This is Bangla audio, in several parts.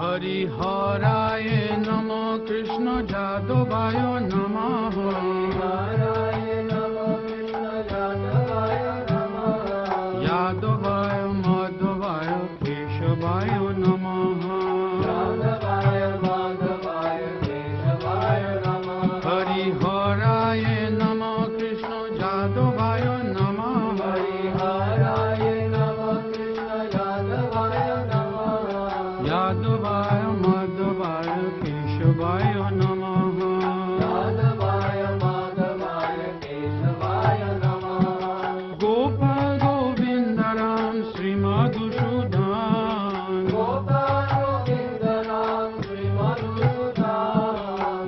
हरिहराय नमः कृष्ण जादवाय नमः हरिहराय नमः कृष्ण जादवाय नमः यादवाय माधवाय केशवाय नमः यादवाय माधवाय केशवाय नमः हरिहराय नमः कृष्ण जादवाय नमः हरिहराय नमः कृष्ण जादवाय नमः यादवाय माधवाय केशवाय नमः यादवाय माधवाय केशवाय नमः गोपाल गोविंद राम श्री मधुसूदन गोपाल गोविंद राम श्री मधुसूदन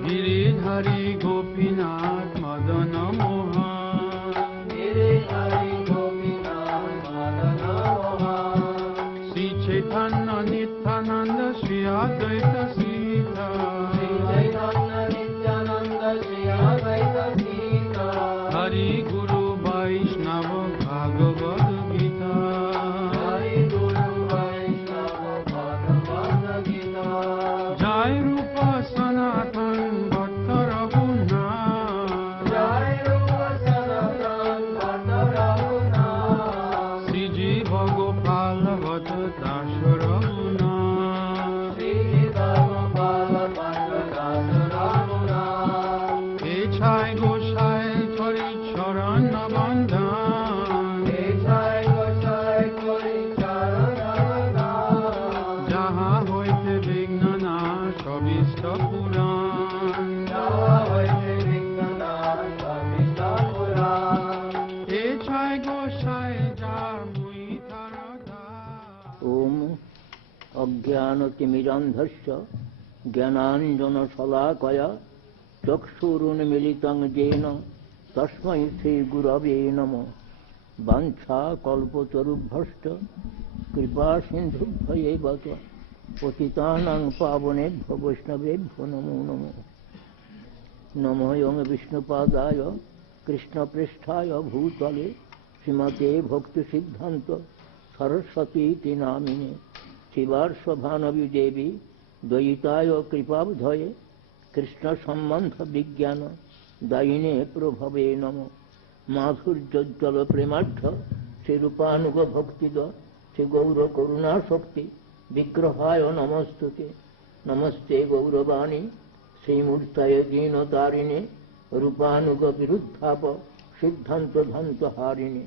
गिरिधरी गोपीनाथ मदन मोहन गिरिधरी गोपीनाथ मदन मोहन श्री चैतन्य नित्यानंद श्री अद्वैत सीता श्री चैतन्य नित्यानंद श्री अद्वैत सीता हरि गुरु वैष्णव भागवत गीता हरि गुरु वैष्णव भागवत गीता जय रूप सनातन भक्त रघुनाथ जय रूप सनातन भक्त रघुनाथ श्री जीव गोपाल भट्ट दास रघुनाथ श्री जीव गोपाल भट्ट दास रघुनाथ हे छाय गोसाई हरि चरण बंधन हे छाय गोसाई हरि चरण बंधन जहाँ होइते विघ्न नाश अभीष्ट पुराण जहाँ होइते विघ्न नाश अभीष्ट पुराण हे छाय गोसाई जार मुई तारदा ओम अज्ञानतिमिरान्धस्य ज्ञानाञ्जनशलाकया चक्षुरुन्मीलितं येन तस्मै श्रीगुरवे नमः वाञ्छाकल्पतरुभ्यश्च कृपासिन्धुभ्येव च पतितानां पावनेभ्यो वैष्णवेभ्यो नमो नमः नमो यं विष्णुपादाय कृष्णपृष्ठाय भूतले श्रीमते भक्तिसिद्धान्त सरस्वतीति नामिने शिवार्षभानवी देवी द्वैताय कृपाब्धये कृष्ण सम्बन्ध विज्ञान दायिने प्रभवे नमो माधुर्योज्ज्वल प्रेमाढ्य श्रीरूपानुग भक्तिद श्री गौर करुणा शक्ति विग्रहाय नमस्तुते नमस्ते गौरवाणी श्रीमूर्तये दीनतारिणे रूपानुग विरुद्धाप सिद्धान्त धन्त हारिणे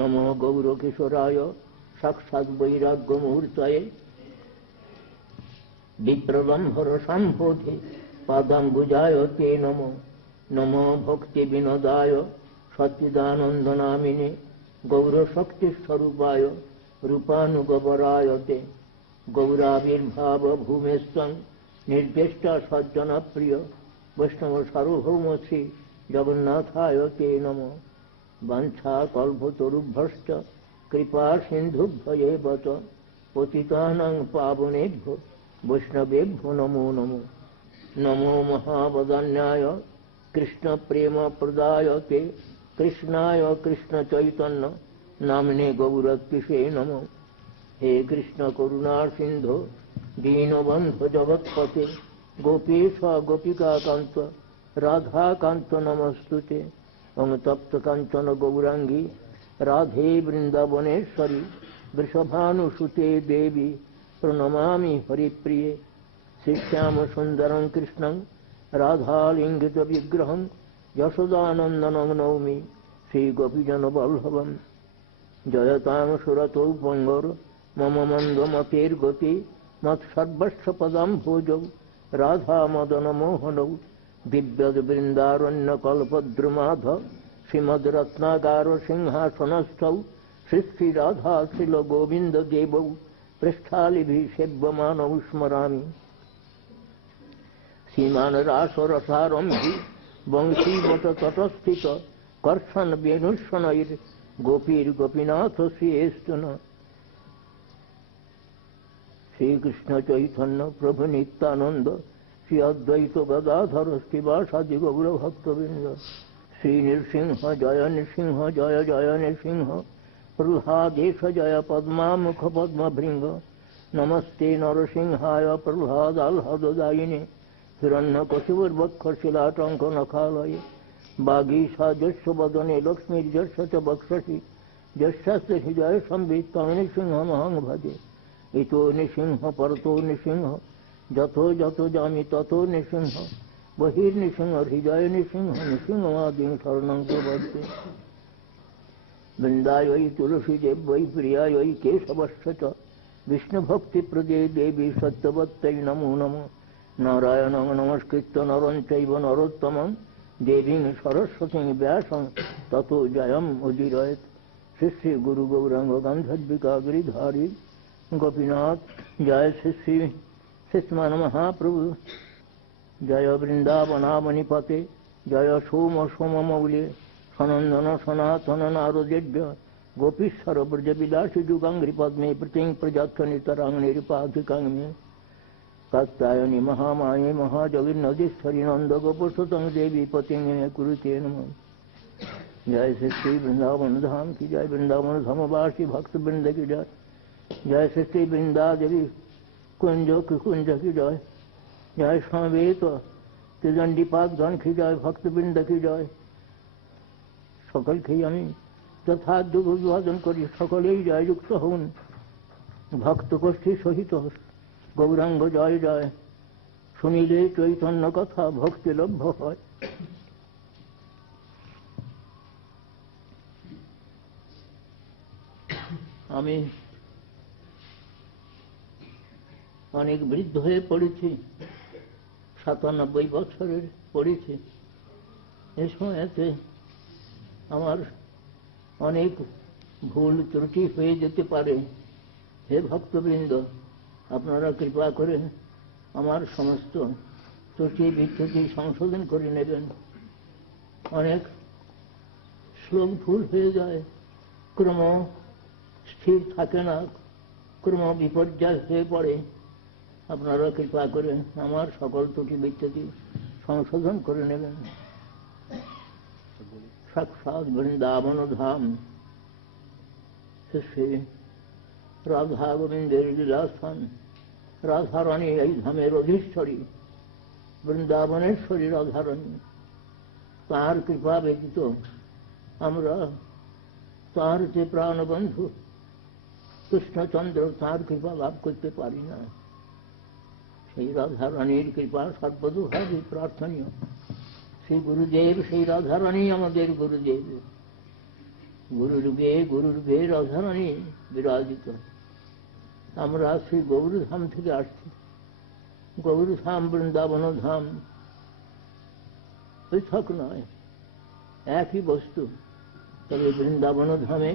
नमो गौर किशोराय साक्षात् वैराग्य मुहूर्तये विप्रलम्भर सम्पोधि पादाम्बुजाय ते नमो नमो भक्ति विनोदाय सच्चिदानंद नामिने गौर शक्ति स्वरूपाय रूपानुगवराय ते गौराविर्भाव भूमेस्तं निर्देष्टा सज्जन प्रिय वैष्णव सार्वभौम श्री जगन्नाथाय ते नमो वाञ्छा कल्पतरुभ्यश्च कृपा सिन्धुभ्येव च पतितानां पावनेभ्यो वैष्णवेभ्यो नमो नमो नमो महावदान्याय कृष्ण प्रेम प्रदाय ते कृष्णाय कृष्ण चैतन्य नामने गौरत्तिषे नमो हे कृष्ण करुणा सिंधो दीनबन्धो जगत्पते गोपेश गोपिका कांत राधा कांत नमस्तुते ओं तप्त कांचन गौरांगी राधे वृंदावनेश्वरी वृषभानुसुते देवी प्रणमामि हरिप्रिये श्रीश्याम सुंदरं कृष्णं राधालिंगित विग्रहं यशोदानंदनं नौमि श्रीगोपीजन वल्लभं जयतां सुरतौ पंगोर मम मंदमतेर्गति मत्सर्वस्व पदाम्भोजौ राधा मदन मोहनौ दिव्यद वृंदारण्य कल्पद्रुमाध श्रीमद् रत्नागार सिंहासनस्थौ श्री श्री राधा श्रील गोविंद देवौ पृष्ठालिभिः सेव्यमानौ स्मरामि सीमान रासरसारम्भि वंशीवट तटस्थित कर्षण वेणुष्वनैर् गोपीर्गोपीनाथ श्रीस्तुन श्रीकृष्ण चैतन्य प्रभु नित्यानंद श्री अद्वैत गदाधर श्रीवासादि गौर भक्तवृंद श्री नृसिंह जय जय जय नृसिंह प्रह्लादेश जय पद्मामुख पद्मभृंग नमस्ते नरसिंहाय प्रह्लादाल्हाददायिने हिरण्यकशिपुर्वक्षशिलाटङ्कनखालये वागीशाजस्य वदने लक्ष्मीर्यस्य च वक्षसि यस्यास्य हृदये संवित् तं नृसिंहमहं भजे। इतो नृसिंह परतो नृसिंह जतो जतो जामि ततो नृसिंह बहिर्नृसिंह हृदय नृसिंह नृसिंहमादिं शरणं प्रपद्ये। वृन्दायै तुलसी देव्यै प्रियायै केशवस्य च विष्णुभक्तिप्रदे देवी सत्यवत्यै नमो नमः। नारायणं नमस्कृत्य नरं चैव नरोत्तमं देवीं सरस्वतीं व्यासं ततो जयम् उदीरयेत्। श्री श्री गुरु गौरांग गंधर्विका गिरिधारी गोपीनाथ जय श्री श्री शिष्मान महाप्रभु जय वृंदावनावनिपते जय सोम सोम मौले सनंदन सनातन नारदेभ्य गोपीश्वर ब्रज विलासी जुगांग्रि पद्मे प्रतिं प्रजाक्ष नितरांग निरुपाधिकांग में कात्यायनी महामाये महाजगन्नदीश्वरी नंद गोपसुतं देवी पतिं कुरुते नमः। जय श्री श्री वृंदावन धाम की जय, वृंदावन धामवासी भक्त वृंद की जय, जय श्री श्री वृंदा देवी कुंज की जय, जय समवेत त्रिदंडीपाद गण की जय, भक्त वृंद की जय। सकल की আমি যথার্থ অভিবাদন করি, সকলেই জয় যুক্ত হন ভক্ত গোষ্ঠী সহিত গৌরাঙ্গ জয় জয়। শুনিলে চৈতন্য কথা ভক্তি লভ্য হয়। আমি অনেক বৃদ্ধ হয়ে পড়েছি, 97 বছরের পড়েছি। এই সময়তে আমার অনেক ভুল ত্রুটি হয়ে যেতে পারে। হে ভক্তবৃন্দ, আপনারা কৃপা করে আমার সমস্ত ত্রুটি বিচ্যুতি সংশোধন করে নেবেন। অনেক শ্লোক ভুল হয়ে যায়, ক্রম স্থির থাকে না, ক্রম বিপর্যয় হয়ে পড়ে। আপনারা কৃপা করে আমার সকল ত্রুটি বিচ্যুতি সংশোধন করে নেবেন। সাক্ষাৎ বৃন্দাবন ধাম শ্রী রাধা গোবিন্দের লীলাস্থান। রাধারানী এই ধামের অধীশ্বরী, বৃন্দাবনেশ্বরী রাধারানী। তাঁর কৃপা ব্যতীত আমরা তাঁর যে প্রাণবন্ধু কৃষ্ণচন্দ্র, তাঁর কৃপা লাভ করতে পারি না। সেই রাধারানীর কৃপা সর্বদুভাবে প্রার্থনীয়। সেই গুরুদেব, সেই রাধারানী আমাদের গুরুদেব। গুরুরূপে রাধারানী বিরাজিত। আমরা সেই গৌরধাম থেকে আসছি। গৌরধাম বৃন্দাবন ধাম পৃথক নয়, একই বস্তু। তবে বৃন্দাবন ধামে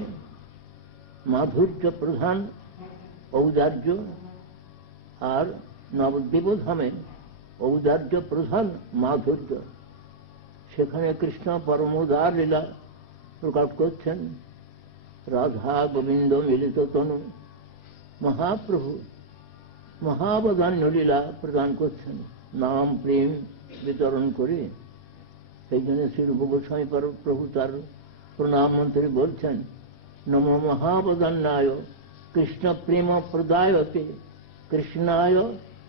মাধুর্য প্রধান ঔদার্য, আর নবদ্বীপ ধামে ঔদার্য প্রধান মাধুর্য। সেখানে কৃষ্ণ পরমোদার লীলা প্রকাশ করছেন। রাধা গোবিন্দ মিলিত তনু, মহাপ্রভু মহাবদান্য লীলা প্রদান করছেন, নাম প্রেম বিতরণ করে। সেই জন্য শ্রী রূপ গোস্বামী প্রভু তার প্রণাম মন্ত্রে বলছেন, নম মহাবদান্যায় কৃষ্ণ প্রেম প্রদায়তে কৃষ্ণায়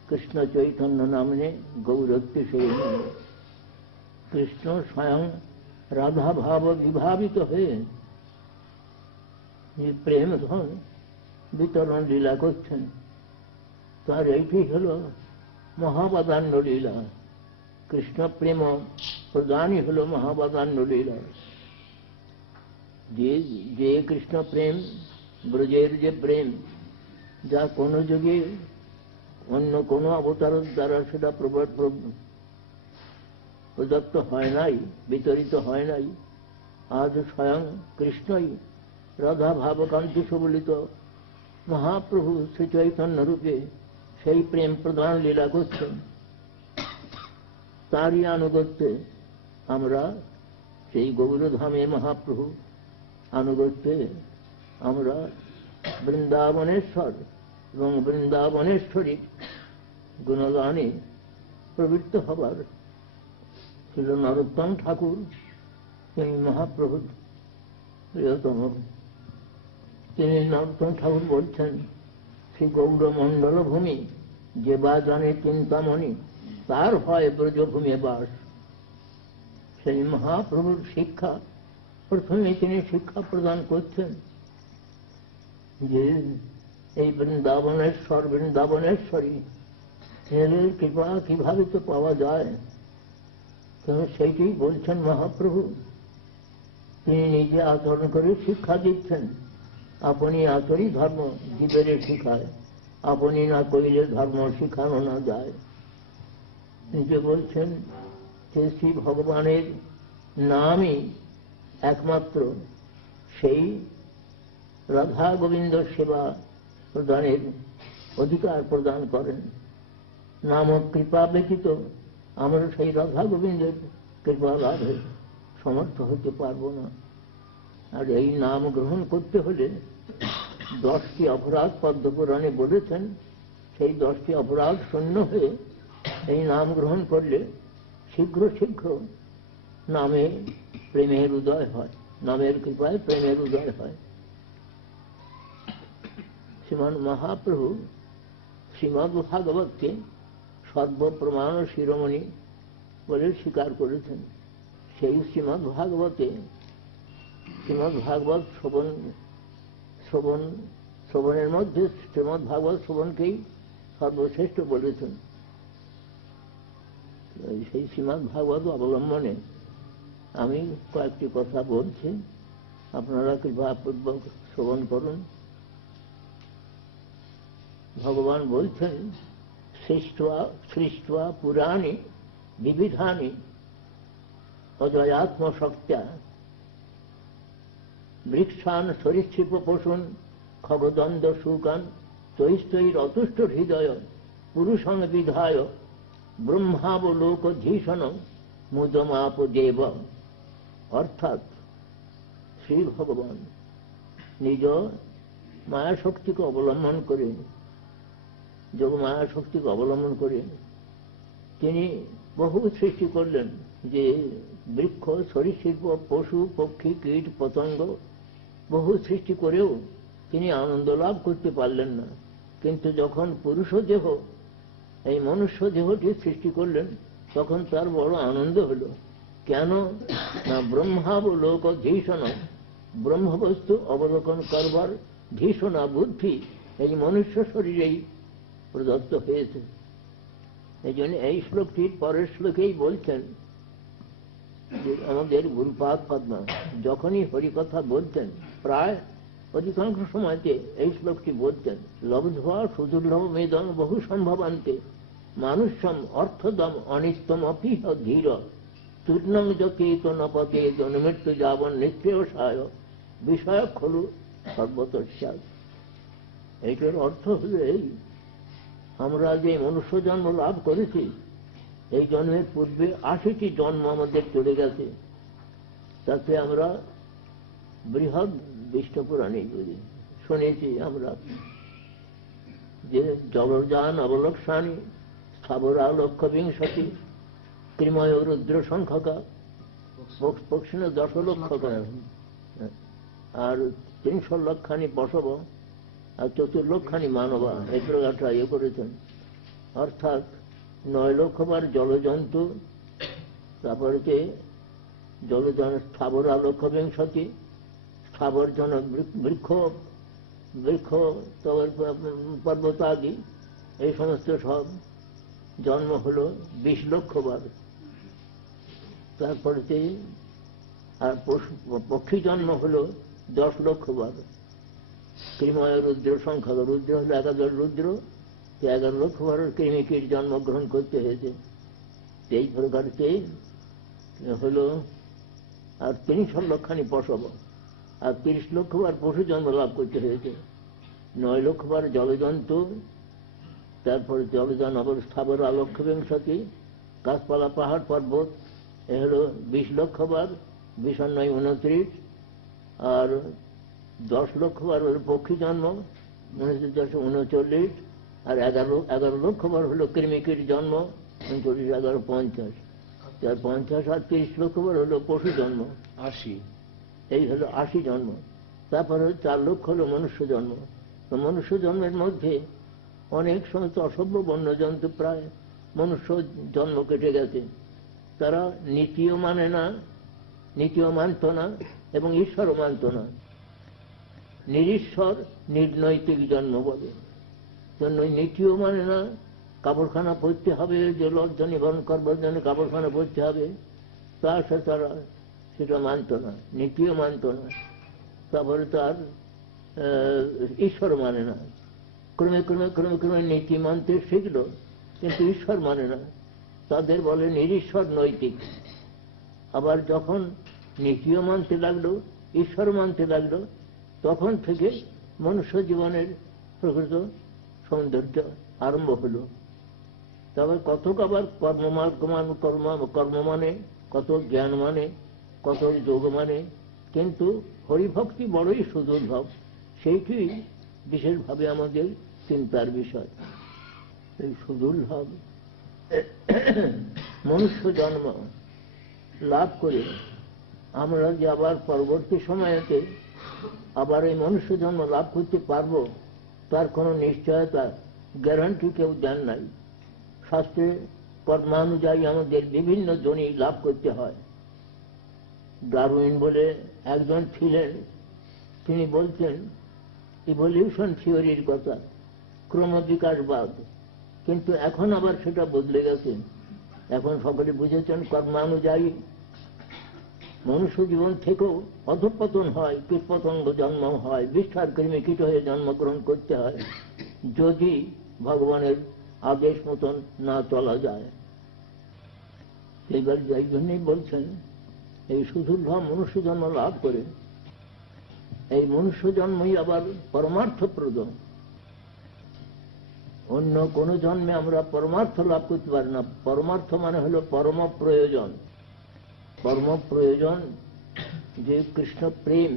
কৃষ্ণ চৈতন্য নামনে গৌরত্বে সেই। কৃষ্ণ স্বয়ং রাধা ভাব বিভাবিত হয়ে প্রেম ধন বিতরণ লীলা করছেন। তার এইটি হল মহাবদান্য লীলা। কৃষ্ণ প্রেম প্রদানই হল মহাবদান্য লীলা। যে কৃষ্ণ প্রেম, ব্রজের যে প্রেম, যা কোনো যুগে অন্য কোনো অবতারের দ্বারা সেটা প্রদত্ত হয় নাই, বিতরিত হয় নাই। আজ স্বয়ং কৃষ্ণই রাধা ভাবকান্তি সুবলিত মহাপ্রভু শ্রী চৈতন্য রূপে সেই প্রেম প্রদান লীলা করছেন। তারই আনুগত্যে আমরা সেই গৌরধামে মহাপ্রভু আনুগত্যে আমরা বৃন্দাবনেশ্বর এবং বৃন্দাবনেশ্বরী গুণগানে প্রবৃত্ত হবার। ছিল নরোত্তম ঠাকুর, তিনি মহাপ্রভুর প্রিয়তম। তিনি নরোত্তম ঠাকুর বলছেন, শ্রী গৌরমণ্ডল ভূমি, যে বা জানে চিন্তামণি, তার হয় ব্রজভূমে বাস। সেই মহাপ্রভুর শিক্ষা, প্রথমে তিনি শিক্ষা প্রদান করছেন যে এই বৃন্দাবনেশ্বর, বৃন্দাবনেশ্বরী এদের কৃপা কিভাবে তো পাওয়া যায়, কিন্তু সেইটি বলছেন মহাপ্রভু। তিনি নিজে আচরণ করে শিক্ষা দিচ্ছেন। আপনি আচরি ধর্ম জীবের শিখায়, আপনি না করিলে ধর্ম শিখানো না যায়। নিজে বলছেন যে শ্রী ভগবানের নামই একমাত্র সেই রাধা গোবিন্দ সেবা প্রদানের অধিকার প্রদান করেন। নাম ও কৃপা ব্যতীত আমরা সেই রাধা গোবিন্দের কৃপা লাভে সমর্থ হতে পারব না। আর এই নাম গ্রহণ করতে হলে 10টি অপরাধ পদ্মপুরাণে বলেছেন, সেই 10টি অপরাধ শূন্য হয়ে এই নাম গ্রহণ করলে শীঘ্র শীঘ্র নামে প্রেমের উদয় হয়, নামের কৃপায় প্রেমের উদয় হয়। শ্রীমান মহাপ্রভু শ্রীমদ্ ভাগবতকে সর্বপ্রমাণ শিরোমণি বলে স্বীকার করেছেন। সেই শ্রীমদ্ ভাগবতে, শ্রীমদ্ ভাগবত শ্রবণের মধ্যে শ্রীমদ্ ভাগবত শ্রবণকেই সর্বশ্রেষ্ঠ বলেছেন। সেই শ্রীমদ্ ভাগবত অবলম্বনে আমি কয়েকটি কথা বলছি, আপনারা কৃপাপূর্বক শ্রবণ করুন। ভগবান বলছেন, সৃষ্টা পুরাণি বিবিধানি অজয়াত্মশক্ত্যা বৃক্ষান সরীসৃপ পশুন খগদন্দ শুকান চৈস্তৈরতুষ্ট হৃদয় পুরুষং বিধায় ব্রহ্মাবলোকধীশন মুদমাপ দেব। অর্থাৎ শ্রী ভগবান নিজ মায়াশক্তিকে অবলম্বন করে, যোগ মায়াশক্তিকে অবলম্বন করে তিনি বহু সৃষ্টি করলেন। যে বৃক্ষ, সরীসৃপ, পশু, পক্ষী, কীট, পতঙ্গ বহু সৃষ্টি করেও তিনি আনন্দ লাভ করতে পারলেন না। কিন্তু যখন পুরুষ দেহ, এই মনুষ্য দেহটি সৃষ্টি করলেন, তখন তার বড় আনন্দ হল। কেন না ব্রহ্মাবলোক ধীষণ, ব্রহ্মবস্তু অবলোকন করবার ধীষণা বুদ্ধি এই মনুষ্য শরীরেই প্রদত্ত হয়েছে। এই জন্য এই শ্লোকটির পরের শ্লোকেই বলছেন যে আমাদের গুরুপাদ পদ্মা যখনই হরিকথা বলতেন, প্রায় অধিকাংশ সময়তে এই শ্লোকটি বলতেন, লব্ধ্বা সুদুর্লভ মেদন বহু সম্ভবান্তে মানুষম অর্থদম অনিষ্টম অপিহ ধীর চূর্ণং যকেত নপতে জনমৃত্যু যাবন নিঃশ্রেয়সায় বিষয় খলু সর্বতস্যাৎ। এইটার অর্থ হল এই, আমরা যে মনুষ্য জন্ম লাভ করেছি, এই জন্মের পূর্বে 80টি জন্ম আমাদের চলে গেছে। তাতে আমরা বৃহৎ বিষ্ণুপুরাণে শুনেছি আমরা যে জগজান অবলক্ষানি স্থাবরা লক্ষ বিংশতি ত্রিময় রুদ্র সংখ্যকা পক্ষিণ 10 লক্ষ, আর 300 লক্ষানি পশব আর 4 লক্ষানি মানবা, এই প্রকারটা করেছেন। অর্থাৎ 9 লক্ষবার জলজন্তু, তারপরে জলজন স্থাবরা লক্ষ বিংশতি, স্থাবর জন বৃক্ষ, পর্বতাদি, এই সমস্ত সব জন্ম হল 20 লক্ষবার। তারপরে আর পক্ষী জন্ম হল 10 লক্ষবার। কৃময় রুদ্র সংখ্যা, রুদ্র হল 11 রুদ্র, 11 লক্ষবার কৃমিকীট জন্মগ্রহণ করতে হয়েছে। এই প্রকারকে হল আর 300 লক্ষানি পশব, আর 30 লক্ষবার পশু জন্ম লাভ করতে হয়েছে। 9 লক্ষবার জলজন্তু, তারপরে জলজন অবস্থাবর লক্ষ বিংশতি, গাছপালা পাহাড় পর্বত, এ হল 20 লক্ষবার, 20 আর 9 29, আর 10 লক্ষবার হল পক্ষী জন্ম, 39, আর 11 লক্ষবার হল কৃমিকীট জন্ম, 39, 11, 50, 50 আর 30 লক্ষবার হল পশু জন্ম 80, এই হলো 80 জন্ম। তারপরে 4 লক্ষ হলো মনুষ্য জন্ম, তো মনুষ্য জন্মের মধ্যে অনেক সমস্ত অসভ্য বন্যজন্তু প্রায় মনুষ্য জন্ম কেটে গেছে, তারা নীতিও মানে না, নীতিও মানত না এবং ঈশ্বরও মানত না। নিরীশ্বর নির্নৈতিক জন্ম বলে। জন্য নীতিও মানে না, কাপড়খানা পরতে হবে, যে লজ্জা নিবারণ করবার জন্য কাপড়খানা পরতে হবে, তা তারা সেটা মানত না, নীতিও মানত না। তারপরে তার ঈশ্বর মানে না। ক্রমে ক্রমে ক্রমে ক্রমে নীতি মানতে শিখল, কিন্তু ঈশ্বর মানে না, তাদের বলে নিরীশ্বর নৈতিক। আবার যখন নীতিও মানতে লাগলো, ঈশ্বর মানতে লাগলো, তখন থেকে মনুষ্য জীবনের প্রকৃত সৌন্দর্য আরম্ভ হল। তবে কতক আবার কর্ম মানে, কত জ্ঞান মানে, কত যোগ মানে, কিন্তু হরিভক্তি বড়ই সুদুর্লভ, সেইটি বিশেষভাবে আমাদের চিন্তার বিষয়। এই সুদুর্লভ মনুষ্য জন্ম লাভ করে আমরা যে আবার পরবর্তী সময়েতে আবার এই মনুষ্য জন্ম লাভ করতে পারবো, তার কোনো নিশ্চয়তা, গ্যারান্টি কেউ দেন নাই। শাস্ত্রে কর্মানুযায়ী আমাদের বিভিন্ন জনি লাভ করতে হয়। ডারউইন বলে একজন ছিলেন, তিনি বলছেন ইভলিউশন থিওরির কথা, ক্রমবিকাশবাদ, কিন্তু এখন আবার সেটা বদলে গেছে। এখন সকলে বুঝেছেন কর্মানুযায়ী মনুষ্য জীবন থেকেও অধঃপতন হয়, কীটপতঙ্গ জন্ম হয়, বিষ্ঠার কৃমি কীট হয়ে জন্মগ্রহণ করতে হয়, যদি ভগবানের আদেশ মতন না চলা যায়। এবার যাই জন্যই বলছেন এই সুদুর্লভ মনুষ্য জন্ম লাভ করে, এই মনুষ্য জন্মই আবার পরমার্থপ্রদ। অন্য কোন জন্মে আমরা পরমার্থ লাভ করতে পারি না। পরমার্থ মানে হলো পরম প্রয়োজন। পরম প্রয়োজন যে কৃষ্ণ প্রেম,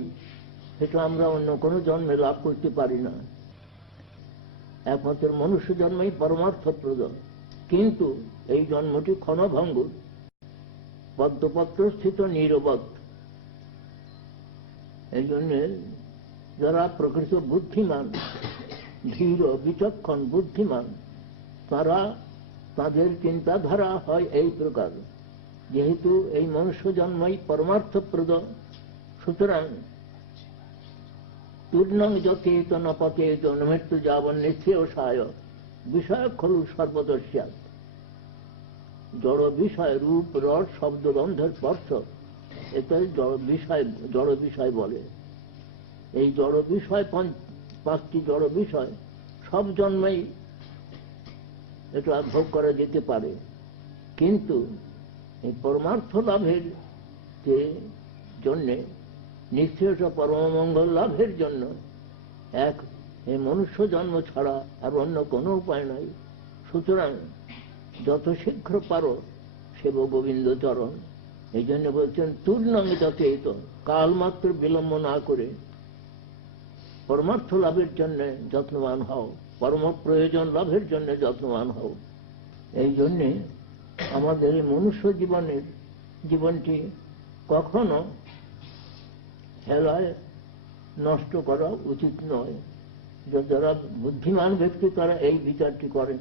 সেটা আমরা অন্য কোনো জন্মে লাভ করতে পারি না। একমাত্র মনুষ্য জন্মই পরমার্থপ্রদ। কিন্তু এই জন্মটি ক্ষণভঙ্গুর, পদ্মপত্র স্থিত নিরবধ। এই জন্য যারা প্রকৃত বুদ্ধিমান, ধীর বিচক্ষণ বুদ্ধিমান, তারা তাদের চিন্তাধারা হয় এই প্রকার, যেহেতু এই মনুষ্য জন্মই পরমার্থপ্রদ, সুতরাং তূর্ণং যতেত ন পতেত মৃত্যু যাবন নিঃশ্রেয়সায় বিষয় খলু সর্বদস্যাৎ। জড় বিষয় রূপ রস শব্দ গন্ধের স্পর্শ, এটাই জড় বিষয় বলে। এই জড় বিষয়, পাঁচটি জড় বিষয় সব জন্মেই এটা ভোগ করা যেতে পারে, কিন্তু এই পরমার্থ লাভের যে জন্যে, নিশ্চয় পরমমঙ্গল লাভের জন্য এই মনুষ্য জন্ম ছাড়া আর অন্য কোনো উপায় নাই। সুতরাং যত শীঘ্র পারো সেব গোবিন্দ চরণ। এই জন্য বলছেন তূর্ণং যতেত, কাল মাত্র বিলম্ব না করে পরমার্থ লাভের জন্য যত্নবান হও, পরম প্রয়োজন লাভের জন্য যত্নবান হও। এই জন্যে আমাদের মনুষ্য জীবনটি কখনো হেলায় নষ্ট করা উচিত নয়। যারা বুদ্ধিমান ব্যক্তি তারা এই বিচারটি করেন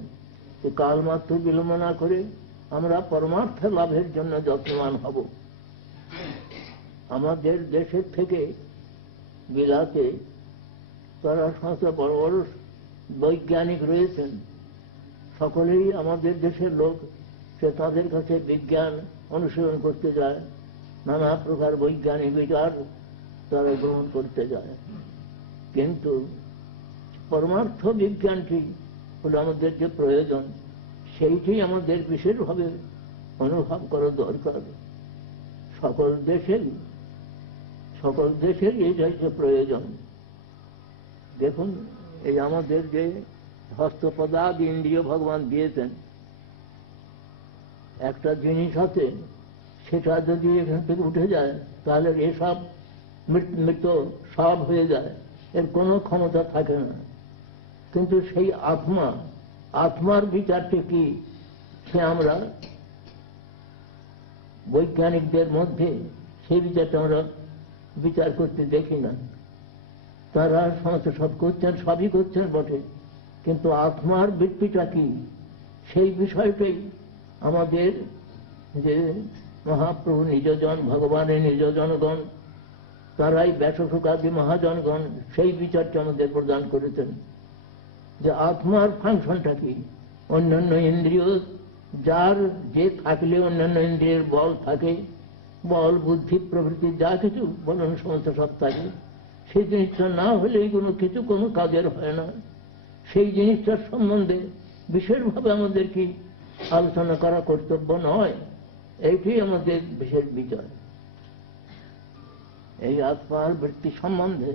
যে কাল মাত্র বিলম্ব না করে আমরা পরমার্থ লাভের জন্য যত্নবান হব। আমাদের দেশের থেকে বিলাতে তারা সমস্ত বড় বড় বৈজ্ঞানিক রয়েছেন, সকলেই আমাদের দেশের লোক, সে তাদের কাছে বিজ্ঞান অনুসরণ করতে যায়, নানা প্রকার বৈজ্ঞানিক বিচার তারা গ্রহণ করতে যায়। কিন্তু পরমার্থ বিজ্ঞানটি হলো আমাদের যে প্রয়োজন, সেইটি আমাদের বিশেষভাবে অনুভব করা দরকার। সকল দেশের এইটাই যে প্রয়োজন। দেখুন, এই আমাদের যে হস্তপদাদ ইন্দ্রিয় ভগবান দিয়েছেন, একটা জিনিস আছে, সেটা যদি এখান থেকে উঠে যায় তাহলে এসব মৃত সব হয়ে যায়, এর কোনো ক্ষমতা থাকে না। কিন্তু সেই আত্মার বিচারটি কি, সে আমরা বৈজ্ঞানিকদের মধ্যে সেই বিচারটা আমরা বিচার করতে দেখি না। তারা সমস্ত সব করছেন, সবই করছেন বটে, কিন্তু আত্মার বৃত্তিটা কি সেই বিষয়টাই আমাদের যে মহাপ্রভু নিজজন, ভগবানের নিজজনগণ, তারাই ব্যাসসুকাদি মহাজনগণ সেই বিচারটা আমাদের প্রদান করেছেন যে আত্মার ফাংশনটা কি। অন্যান্য ইন্দ্রিয় যার যে থাকলে অন্যান্য ইন্দ্রিয়ের বল থাকে, বল বুদ্ধি প্রভৃতি যা কিছু বলুন সমস্ত সব থাকে, সেই জিনিসটা না হলে কোনো কিছু কোনো কাজের হয় না। সেই জিনিসটার সম্বন্ধে বিশেষভাবে আমাদের কি আলোচনা করা কর্তব্য নয়? এইটাই আমাদের বিশেষ বিচার। এই আত্মার বৃত্তি সম্বন্ধে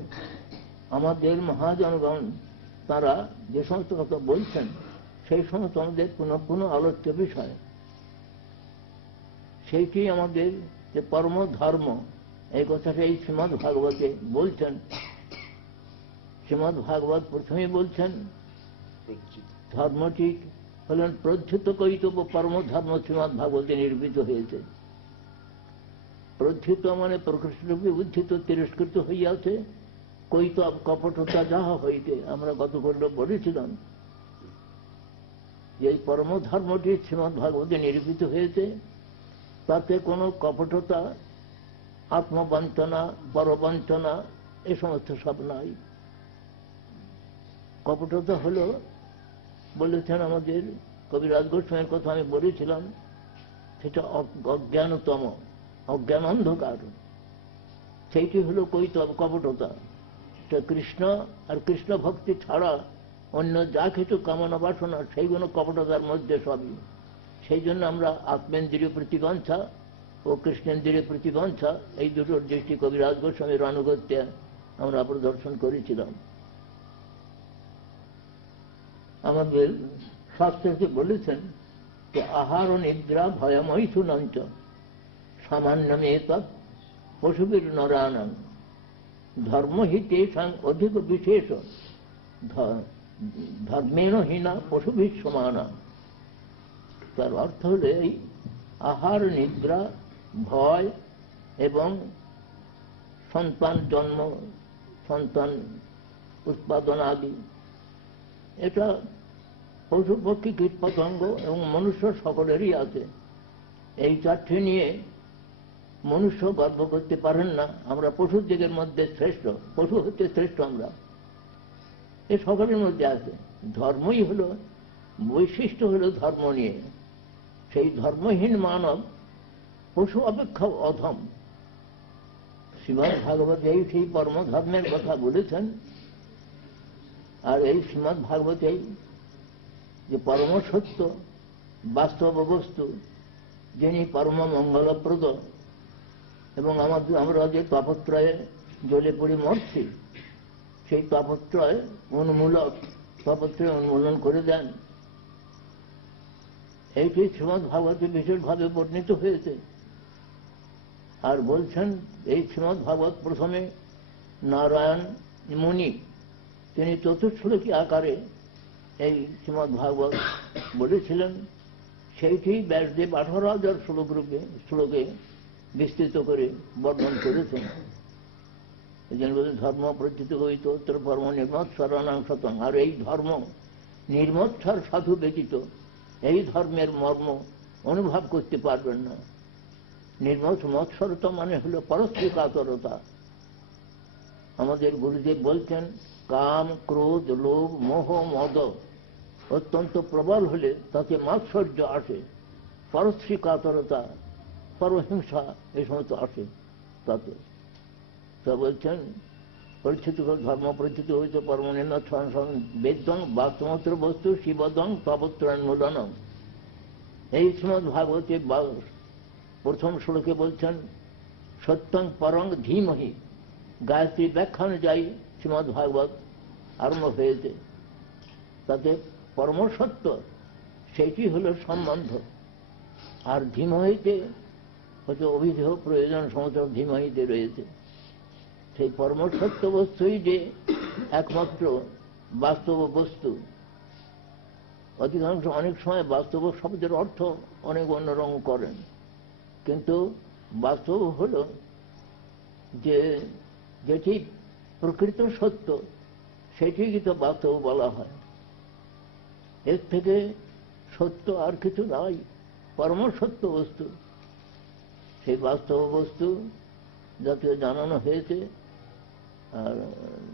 আমাদের মহাজনগণ তারা যে সমস্ত কথা বলছেন সেই সমস্ত আমাদের পুনঃ পুনঃ আলোচ্য বিষয়। সেইটি আমাদের যে পরম ধর্ম, এই কথাটা এই শ্রীমদ্ ভাগবতে বলছেন। শ্রীমদ্ ভাগবত প্রথমেই বলছেন ধর্মটি হলেন প্রধ্যুত কৈতব পরম ধর্ম শ্রীমদ্ ভাগবতে নির্মিত হয়েছে। প্রধ্যুত মানে প্রকৃষ্টরূপে উদ্ধৃত তিরস্কৃত হইয়াছে, কৈতব কপটতা যাহা হইতে। আমরা গত খণ্ড বলেছিলাম যে এই পরম ধর্মটি শ্রীমদ্ ভাগবতে নির্মিত হয়েছে, তাতে কোনো কপটতা, আত্মবঞ্চনা, পরবঞ্চনা এ সমস্ত সব নাই। কপটতা হলো, বলেছেন আমাদের কবিরাজ গোস্বামীর কথা আমি বলেছিলাম, সেটা অজ্ঞানতম, অজ্ঞান অন্ধকার, সেইটি হলো কৈতব কপটতা। কৃষ্ণ আর কৃষ্ণ ভক্তি ছাড়া অন্য যা কিছু কামনা বাসনা সেইগুলো কপটতার মধ্যে সবই। সেই জন্য আমরা আত্মেন্দ্রিয় প্রতিবঞ্ছা ও কৃষ্ণেন্দ্রিয় প্রতিবঞ্ছা এই দুটোর দৃষ্টি কবিরাজ গোস্বামীর আনুগত্যে আমরা প্রদর্শন করেছিলাম। আমাদের শাস্ত্রকে বলেছেন যে আহার ও নিদ্রা ভয়মৈথুনঞ্চ সামান্যমেত পশুবীর নরানাং ধর্মহিতেষাং অধিক বিশেষ ধর্মেণ হীনা পশুবীর সমানা। তার অর্থ হল এই আহার, নিদ্রা, ভয় এবং সন্তান জন্ম, সন্তান উৎপাদন আদি, এটা পশু পক্ষী কীট পতঙ্গ এবং মনুষ্য সকলেরই আছে। এই চারটি নিয়ে মনুষ্য গর্ব করতে পারেন না আমরা পশুর দিকের মধ্যে শ্রেষ্ঠ, পশু হচ্ছে শ্রেষ্ঠ আমরা, এ সকলের মধ্যে আছে। ধর্মই হলো বৈশিষ্ট্য, হলো ধর্ম নিয়ে। সেই ধর্মহীন মানব পশু অপেক্ষা অধম। শ্রীমদ্ ভাগবত এই সেই পরম ধর্মের কথা বলেছেন। আর এই শ্রীমদ্ ভাগবতেই যে পরম সত্য বাস্তব বস্তু, যিনি পরম মঙ্গলপ্রদ, এবং আমরা যে তাপত্রয়ে জ্বলে পড়ে মরছি, সেই তাপত্রয় উন্মূলক, তাপত্রয় উন্মূলন করে দেন, এইটি শ্রীমদ্ ভাগবতে বিশেষভাবে বর্ণিত হয়েছে। আর বলছেন এই শ্রীমদ্ ভাগবত প্রথমে নারায়ণ মুনি তিনি চতুর্শ্লোকী আকারে এই শ্রীমদ্ ভাগবত বলেছিলেন। সেইটি ব্যাসদেব 18,000 শ্লোকে বিস্তৃত করে বর্ণন করেছেন। এই জন্য ধর্ম প্রচিত হইত উত্তর পরম নির্মৎসরণাং শতং। আর এই ধর্ম নির্মৎসর সাধু ব্যতীত এই ধর্মের মর্ম অনুভব করতে পারবেন না। মৎসরতা মানে হল পরশ্রী কাতরতা। আমাদের গুরুদেব বলছেন কাম, ক্রোধ, লোভ, মোহ, মদ অত্যন্ত প্রবল হলে তাতে মাৎসর্য আসে, পরশ্রী কাতরতা, পরহিংসা এই সমস্ত আসে তাতে। তা বলছেন পরিচিত ধর্ম পরিচিত হইতে পরমনিম্ন বেদং বাস্তমাত্র বস্তু শিবদং তপত্রান্মূলনং। এই শ্রীমদ্ ভাগবতে প্রথম শ্লোকে বলছেন সত্যং পরং ধীমহি। গায়ত্রী ব্যাখ্যা অনুযায়ী শ্রীমদ্ ভাগবত আরম্ভ হয়েছে। তাতে পরম সত্য সেইটি হল সম্বন্ধ। আর ধীমহিতে হচ্ছে অভিধেয় প্রয়োজন, সমস্ত ধীমহিতে রয়েছে। সেই পরম সত্য বস্তুই যে একমাত্র বাস্তব বস্তু। অধিকাংশ অনেক সময় বাস্তব শব্দের অর্থ অনেক অন্যরকম করেন, কিন্তু বাস্তব হল যে যেটি প্রকৃত সত্য, সেটিই তো বাস্তব বলা হয়। এর থেকে সত্য আর কিছু নয়, পরম সত্য বস্তু। সেই বাস্তব বস্তু যাতে জানানো হয়েছে। আর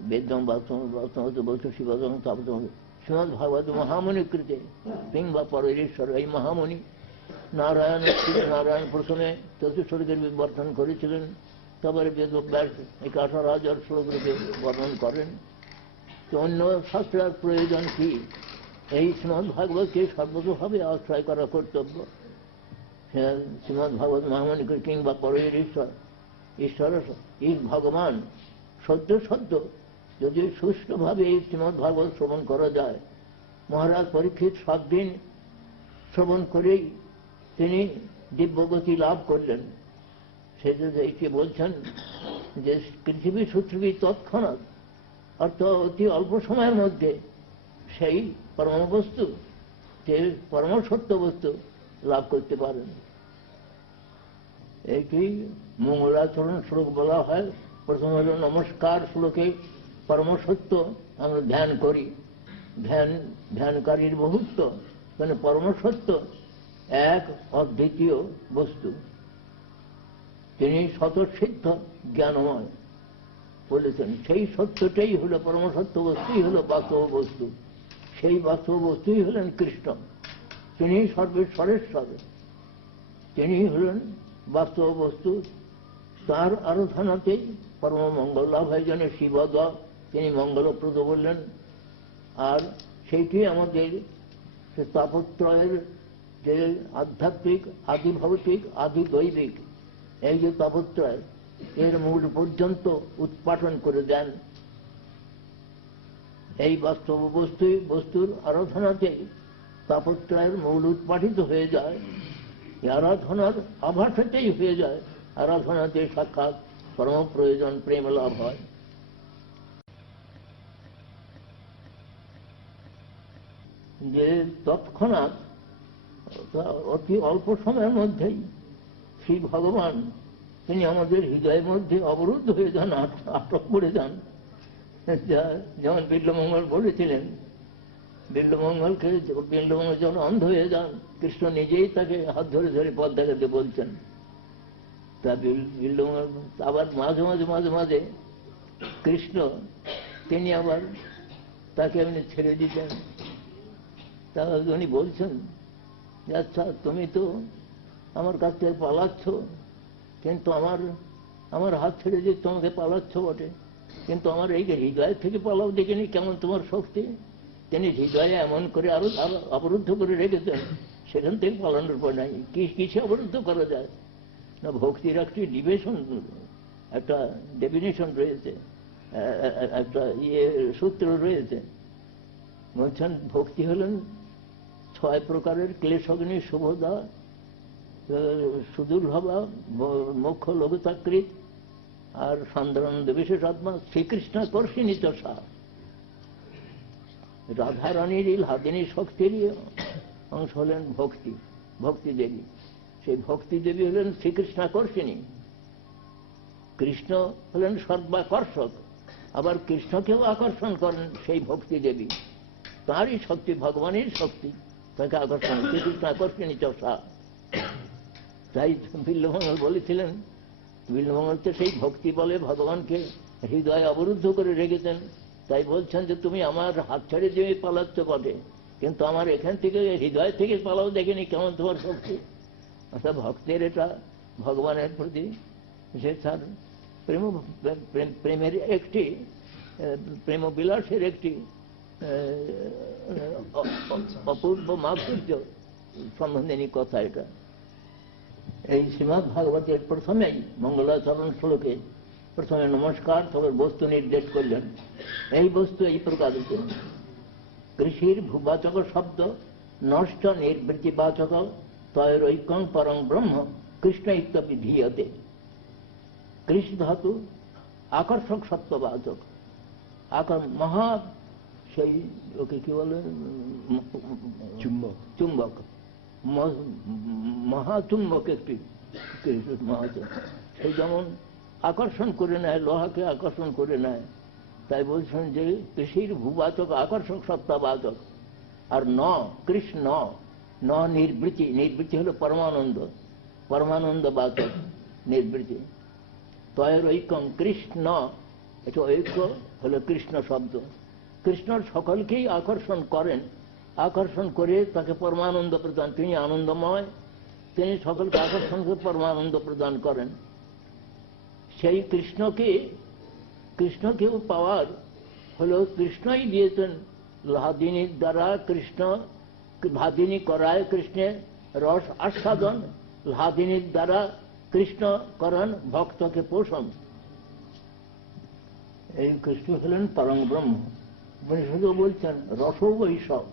বেদম বাস্তব বস্তু শিবদম তাপদম শ্রীমদ ভাগবত মহামণি কৃতে কিংবা পরেশ্বর। এই মহামণি নারায়ণ প্রথমে চতুর্স্বর্গের বিবর্তন করেছিলেন, তারপরে বেদব্যাস 11,000 শ্লোক রূপে বর্ণন করেন। তো অন্য শাস্ত্রের প্রয়োজন কি? এই শ্রীমদ ভাগবতকে সর্বতভাবে আশ্রয় করা কর্তব্য। শ্রীমদ ভাগবত মহামণি কিংবা পরের ঈশ্বর, ঈশ্বর ভগবান সত্য সত্য যদি সুষ্ঠুভাবে এই শ্রীমদ ভাগবত শ্রবণ করা যায়। মহারাজ পরীক্ষিত 7 দিন শ্রবণ করেই তিনি দিব্যগতি লাভ করলেন। সেটি বলছেন যে পৃথিবী সুপৃথিবী তৎক্ষণাৎ, অর্থাৎ অতি অল্প সময়ের মধ্যে সেই পরমবস্তু, যে পরম সত্য বস্তু লাভ করতে পারেন। এইটি মঙ্গলাচরণ শ্লোক বলা হয়। প্রথম হল নমস্কার শ্লোকে পরম সত্য আমরা ধ্যান করি। ধ্যানকারীর বহুত্ব, মানে পরম সত্য এক অদ্বিতীয় বস্তু, তিনি স্বতঃসিদ্ধ জ্ঞানময় বলেছেন। সেই সত্যটাই হল পরম সত্য বস্তুই হল বাস্তব বস্তু। সেই বাস্তব বস্তুই হলেন কৃষ্ণ। তিনি সর্বেশ্বরেশ্বর, তিনি হলেন বাস্তব বস্তু। তার আরাধনাতেই পরম মঙ্গল লাভ হয়। যেন শিবদ তিনি মঙ্গলপ্রদ বললেন। আর সেইটি আমাদের তাপত্রয়ের যে আধ্যাত্মিক, আদি ভৌতিক, আদি দৈবিক, এই যে তাপত্রয়, এর মূল পর্যন্ত উৎপাটন করে দেন। এই বাস্তব বস্তুর আরাধনাতেই তাপত্রয়ের মূল উৎপাটিত হয়ে যায়। আরাধনার আভাসতেই হয়ে যায়। আরাধনাতে সাক্ষাৎ পরম প্রয়োজন প্রেম লাভ হয়। যে তৎক্ষণাৎ অতি অল্প সময়ের মধ্যেই শ্রী ভগবান তিনি আমাদের হৃদয়ের মধ্যে অবরুদ্ধ হয়ে যান, আটক করে যান। যেমন বিল্বমঙ্গল বলেছিলেন, বিল্বমঙ্গল যখন অন্ধ হয়ে যান, কৃষ্ণ নিজেই তাকে হাত ধরে ধরে পথ দেখাতে বলছেন। তা বিল্বমঙ্গল আবার মাঝে মাঝে মাঝে মাঝে কৃষ্ণ তিনি আবার তাকে এমনি ছেড়ে দিতেন। তা উনি বলছেন যে আচ্ছা, তুমি তো আমার কাছ থেকে পালাচ্ছ, কিন্তু আমার হাত ছেড়ে দিয়ে তোমাকে পালাচ্ছ বটে, কিন্তু আমার এই হৃদয় থেকে পালাও দেখিনি কেমন তোমার শক্তি। তিনি হৃদয়ে এমন করে আরো অবরুদ্ধ করে রেখেছেন, সেখান থেকে পালানোর পর নাই। কিসে অবরুদ্ধ করা যায় না? ভক্তির একটি একটা ডেফিনেশন রয়েছে, একটা সূত্র রয়েছে। বলছেন ভক্তি হলেন 6 প্রকারের ক্লেশগ্নি শুভদা, সুদুর্ভবা, মোক্ষ লঘুতাকৃত, আর সান্দ্রানন্দ বিশেষ আত্মা, শ্রীকৃষ্ণাকর্ষিণী চষা। রাধারানীর লাদিনী শক্তির অংশ হলেন ভক্তি দেবী। সেই ভক্তি দেবী হলেন শ্রীকৃষ্ণাকর্ষিণী। কৃষ্ণ হলেন সর্বাকর্ষক, আবার কৃষ্ণকেও আকর্ষণ করেন সেই ভক্তি দেবী। তাঁরই শক্তি, ভগবানের শক্তি তাকে আকর্ষণ, শ্রীকৃষ্ণ আকর্ষণী চষা। তাই বিল্বমঙ্গল বলেছিলেন, বিল্বমঙ্গল তো সেই ভক্তি বলে ভগবানকে হৃদয়ে অবরুদ্ধ করে রেখেছেন। তাই বলছেন যে তুমি আমার হাত ছেড়ে দিয়ে পালাচ্ছ বটে, কিন্তু আমার এখান থেকে হৃদয় থেকে পালাও দেখিনি কেমন তোমার শক্তি। অর্থাৎ ভক্তের এটা ভগবানের প্রতি যে তার প্রেমের একটি প্রেম বিলাসের একটি অপূর্ব মাধুর্য সম্বন্ধে কথা। এটা এই শ্রীমদ্ ভাগবতের প্রথমেই মঙ্গলাচরণ শ্লোকে প্রথমে নমস্কার, তবে বস্তু নির্দেশ করলেন। এই বস্তু এই প্রকার, কৃষির ভূবাচক শব্দ নষ্ট নির্বৃত্তিবাচক তৈরৈক্যং পরং ব্রহ্ম কৃষ্ণ ইত্যপি ধীয়তে। কৃষ ধাতু আকর্ষক সত্যবাচক, মহা সেই ওকে কি বলে চুম্বক, মহাচুম্বক একটি সেই যেমন আকর্ষণ করে নেয়, লোহাকে আকর্ষণ করে নেয়, তাই বলছেন যে কৃষির ভূবাচক আকর্ষক সত্তাবাচক, আর ন কৃষ্ণ, ন নির্বৃতি, নির্বৃতি হলো পরমানন্দ, পরমানন্দ বাচক নির্বৃতি। তয়ের ঐক্যম কৃষ্ণ, এটা ঐক্য হলো কৃষ্ণ শব্দ। কৃষ্ণ সকলকেই আকর্ষণ করেন, আকর্ষণ করে তাকে পরমানন্দ প্রদান, তিনি আনন্দময়, তিনি সকলকে আকর্ষণ করে পরমানন্দ প্রদান করেন। সেই কৃষ্ণকেও পাওয়ার হলো কৃষ্ণই দিয়েছেন লাদিনীর দ্বারা। কৃষ্ণ লাদিনী করায় কৃষ্ণের রস আস্বাদন, লাদিনীর দ্বারা কৃষ্ণ করেন ভক্তকে পোষণ। এই কৃষ্ণ হলেন পরম ব্রহ্ম। উপনিষদও বলছেন রসৌ বৈষব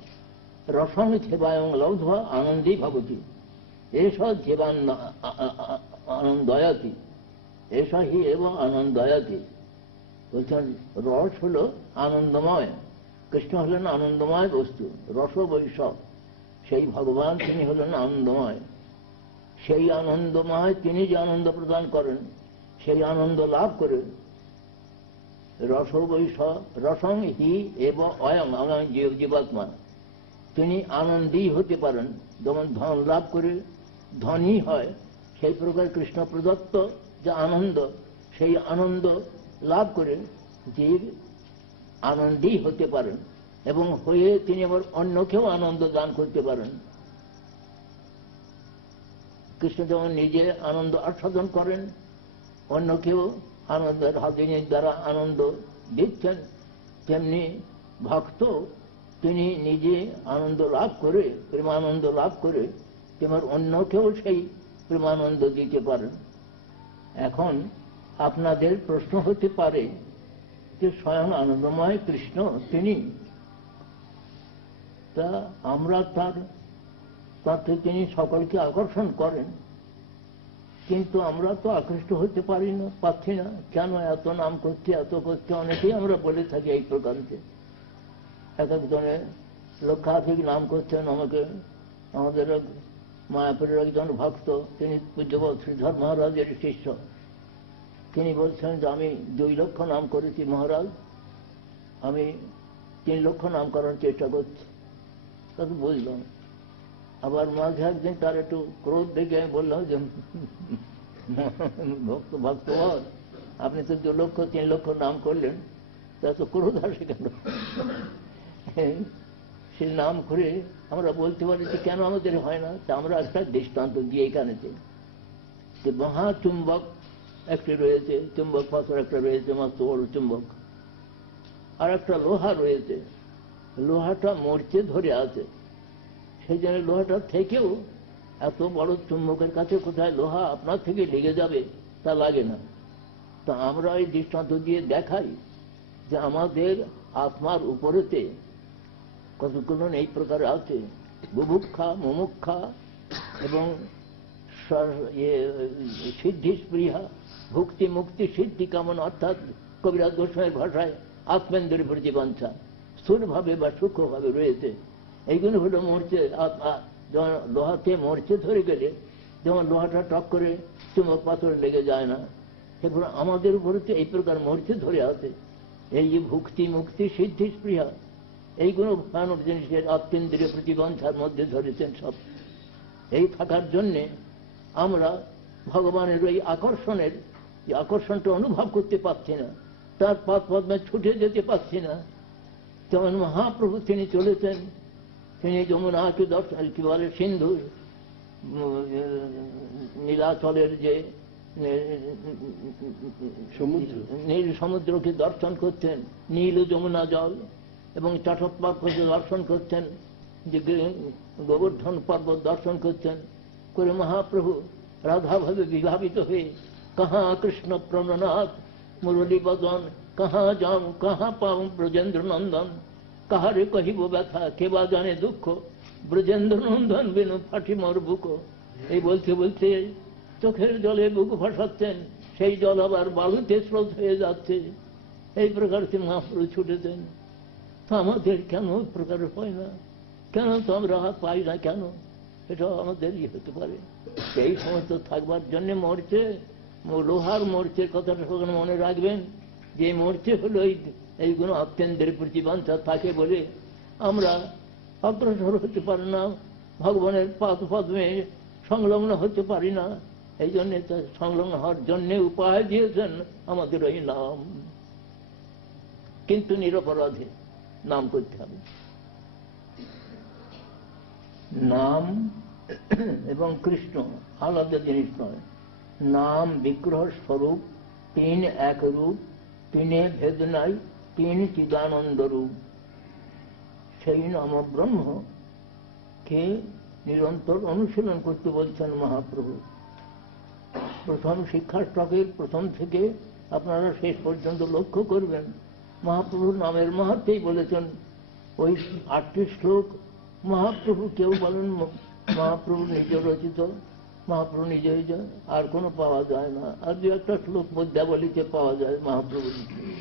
রসং সেবায়ং লব্ধ্বা আনন্দী ভবতি, এষ জীবান আনন্দয়াতি, এষা হি এব আনন্দয়াতি। বলছেন রস হল আনন্দময়, কৃষ্ণ হলেন আনন্দময় বস্তু। রস বৈষব, সেই ভগবান তিনি হলেন আনন্দময়। সেই আনন্দময় তিনি যে আনন্দ প্রদান করেন, সেই আনন্দ লাভ করে রস বৈষব রসং হি এব অয়ং, আমার জীবাত্মা তিনি আনন্দী হতে পারেন। যেমন ধন লাভ করে ধনী হয়, সেই প্রকার কৃষ্ণ প্রদত্ত যে আনন্দ, সেই আনন্দ লাভ করে জীব আনন্দী হতে পারেন, এবং হয়ে তিনি আবার অন্যকেও আনন্দ দান করতে পারেন। কৃষ্ণ যেমন নিজে আনন্দ আস্বাদন করেন, অন্যকেও আনন্দের হাদিনীর দ্বারা আনন্দ দিচ্ছেন, তেমনি ভক্ত তিনি নিজে আনন্দ লাভ করে, প্রেমানন্দ লাভ করে তেমন অন্যকেও সেই প্রেমানন্দ দিতে পারেন। এখন আপনাদের প্রশ্ন হতে পারে যে স্বয়ং আনন্দময় কৃষ্ণ তিনি, তা আমরা তাতে তিনি সকলকে আকর্ষণ করেন, কিন্তু আমরা তো আকৃষ্ট হতে পারছি না। কেন এত নাম করছে, এত করছে, অনেকেই আমরা বলে থাকি এই প্রকারকে। এক একজনে লক্ষাধিক নাম করছেন। আমাদের মায়াপুরের একজন ভক্ত, তিনি পূজ্যপাদ শ্রীধর মহারাজের শিষ্য, তিনি বলছেন যে আমি 2 লক্ষ নাম করেছি মহারাজ, আমি 3 লক্ষ নাম করার চেষ্টা করছি। তাকে বুঝলাম। আবার মাঝে একদিন তার একটু ক্রোধ দেখে আমি বললাম যে ভক্তবৎ, আপনি তো 2 লক্ষ 3 লক্ষ নাম করলেন, তা তো ক্রোধ আসে কেন? সে নাম করে আমরা বলতে পারি যে কেন আমাদের হয় না। তা আমরা একটা দৃষ্টান্ত দিয়ে এখানেতে যে মহাচুম্বক একটি রয়েছে, চুম্বক পাথর একটা রয়েছে, মস্ত বড় চুম্বক, আর একটা লোহা রয়েছে, লোহাটা মরচে ধরে আছে। সেই জন্য লোহাটা থেকেও এত বড় চুম্বকের কাছে কোথায় লোহা আপনার থেকে লেগে যাবে, তা লাগে না। তা আমরা এই দৃষ্টান্ত দিয়ে দেখাই যে আমাদের আত্মার উপরেতে কতগুলো এই প্রকার আছে, বুভুক্ষা, মুমুক্ষা এবং সিদ্ধি স্পৃহা, ভুক্তি মুক্তি সিদ্ধি কামন, অর্থাৎ কবিরাজ গোস্বামীর ভাষায় আত্মেন্দ্রের প্রতি বাঞ্ছা, স্থূলভাবে বা সূক্ষ্মভাবে রয়েছে। এইগুলো হলো মরচে। যেমন লোহাতে মরচে ধরে গেলে যেমন লোহাটা টক করে চুম্বক পাথরে লেগে যায় না, সেগুলো আমাদের উপরে এই প্রকার মরচে ধরে আছে। এই যে ভুক্তি মুক্তি সিদ্ধি স্পৃহা, এইগুলো ভয়ানক জিনিসের আত্মেন্দ্রিয় প্রতিবন্ধার মধ্যে ধরেছেন সব। এই থাকার জন্যে আমরা ভগবানের ওই আকর্ষণটা অনুভব করতে পারছি না, তার পথ পদ্মে ছুটে যেতে পারছি না। যেমন মহাপ্রভু তিনি চলেছেন, তিনি যমুনাকে দর্শন, কি বলে সিন্ধু নীলাচলের যে নীল সমুদ্রকে দর্শন করতেন, নীল যমুনা জল, এবং চট্টোপাধ্যায়কে দর্শন করতেন, যে গোবর্ধন পর্বত দর্শন করতেন করে মহাপ্রভু রাধাভাবে বিভাবিত হয়ে কাহা কৃষ্ণ প্রণনাথ মুরলী বদন, কাহা যাম কাহা পাম ব্রজেন্দ্র নন্দন, কাহারে কহিব ব্যথা কেবা জানে দুঃখ, ব্রজেন্দ্র নন্দন বিনু ফাটি মোর বুক। এই বলতে বলতে চোখের জলে বুক ভাসাচ্ছেন, সেই জল আবার বালুতে স্রোত হয়ে যাচ্ছে। এই প্রকার তিনি মহাপ্রভু ছুটেছেন। তো আমাদের কেন ওই প্রকার হয় না, কেন তো আমরা পাই না, কেন? এটা আমাদের হতে পারে। সেই সমস্ত থাকবার জন্য মরছে, লোহার মরচের কথাটা সবাই মনে রাখবেন, যে মরচে হলো এই এইগুলো অত্যন্তের প্রতিবাঞ্ছা থাকে বলে আমরা অগ্রসর হতে পারি না, ভগবানের পাদ পদ্মে সংলগ্ন হতে পারি না। এই জন্যে সংলগ্ন হওয়ার জন্য উপায় দিয়েছেন আমাদের ওই নাম। কিন্তু নিরপরাধে নাম করতে হবে। নাম এবং কৃষ্ণ আলাদা জিনিস নয়। নাম বিগ্রহ স্বরূপ, তিন এক রূপ, তিনে ভেদ নাই, তিন চিদানন্দ রূপ। সেই নাম ব্রহ্মকে নিরন্তর অনুশীলন করতে বলছেন মহাপ্রভু। প্রথম শিক্ষাষ্টকের প্রথম থেকে আপনারা শেষ পর্যন্ত লক্ষ্য করবেন, মহাপ্রভুর নামের মাহাত্মেই বলেছেন। ওই 8টি শ্লোক মহাপ্রভু, কেউ বলেন মহাপ্রভু নিজে রচিত, মহাপ্রভু নিজে আর কোনো পাওয়া যায় না। আর দু একটা শ্লোক পদ্যাবলিতে পাওয়া যায় মহাপ্রভু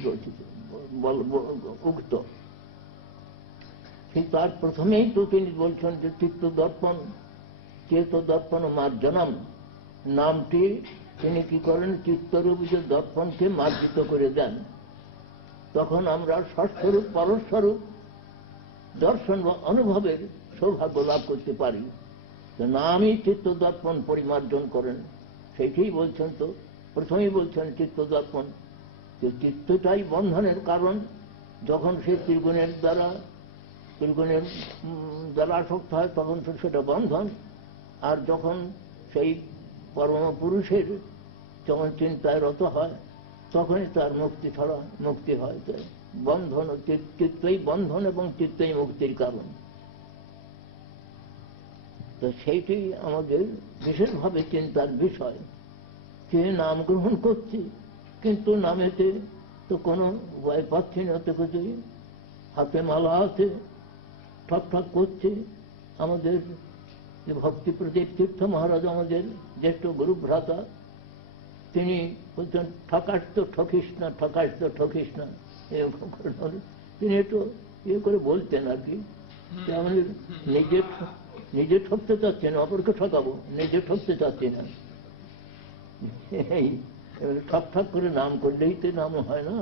রচিত উক্ত। সেই তার প্রথমেই তো তিনি বলছেন যে চিত্ত দর্পণ, চেত দর্পণ মার্জনম। নামটি তিনি কি করেন, চিত্তরূপ যে দর্পণকে মার্জিত করে দেন। তখন আমরা ষষ্ঠরূপ পরস্বরূপ দর্শন বা অনুভবের সৌভাগ্য লাভ করতে পারি। নামই চিত্ত দর্পণ পরিমার্জন করেন, সেইটাই বলছেন। তো প্রথমেই বলছেন চিত্ত দর্পণ, যে চিত্তটাই বন্ধনের কারণ। যখন সে ত্রিগুণের দ্বারা আসক্ত হয় তখন তো সেটা বন্ধন। আর যখন সেই পরম পুরুষের যখন চিন্তায় রত হয় তখনই তার মুক্তি ছাড়া মুক্তি হয়। বন্ধন, চিত্তই বন্ধন এবং চিত্তই মুক্তির কারণ। তো সেইটি আমাদের বিশেষভাবে চিন্তার বিষয়। যে নাম গ্রহণ করছি কিন্তু নামেতে তো কোনো উপায় পাচ্ছি না, তো কিছুই হাতে মালা আছে, ঠক ঠক করছে। আমাদের যে ভক্তি প্রদীপ তীর্থ মহারাজ, আমাদের জ্যেষ্ঠ গুরু ভ্রাতা, তিনি বলছেন ঠকাস তো ঠকিস না, ঠকাস তো ঠকিস না। তিনি একটু ইয়ে করে বলতেন আর কি, আমাদের নিজে ঠকতে চাচ্ছি না, অপরকে ঠকাবো, নিজে ঠকতে চাচ্ছি না। ঠক ঠক করে নাম করলেই তো নাম হয় না।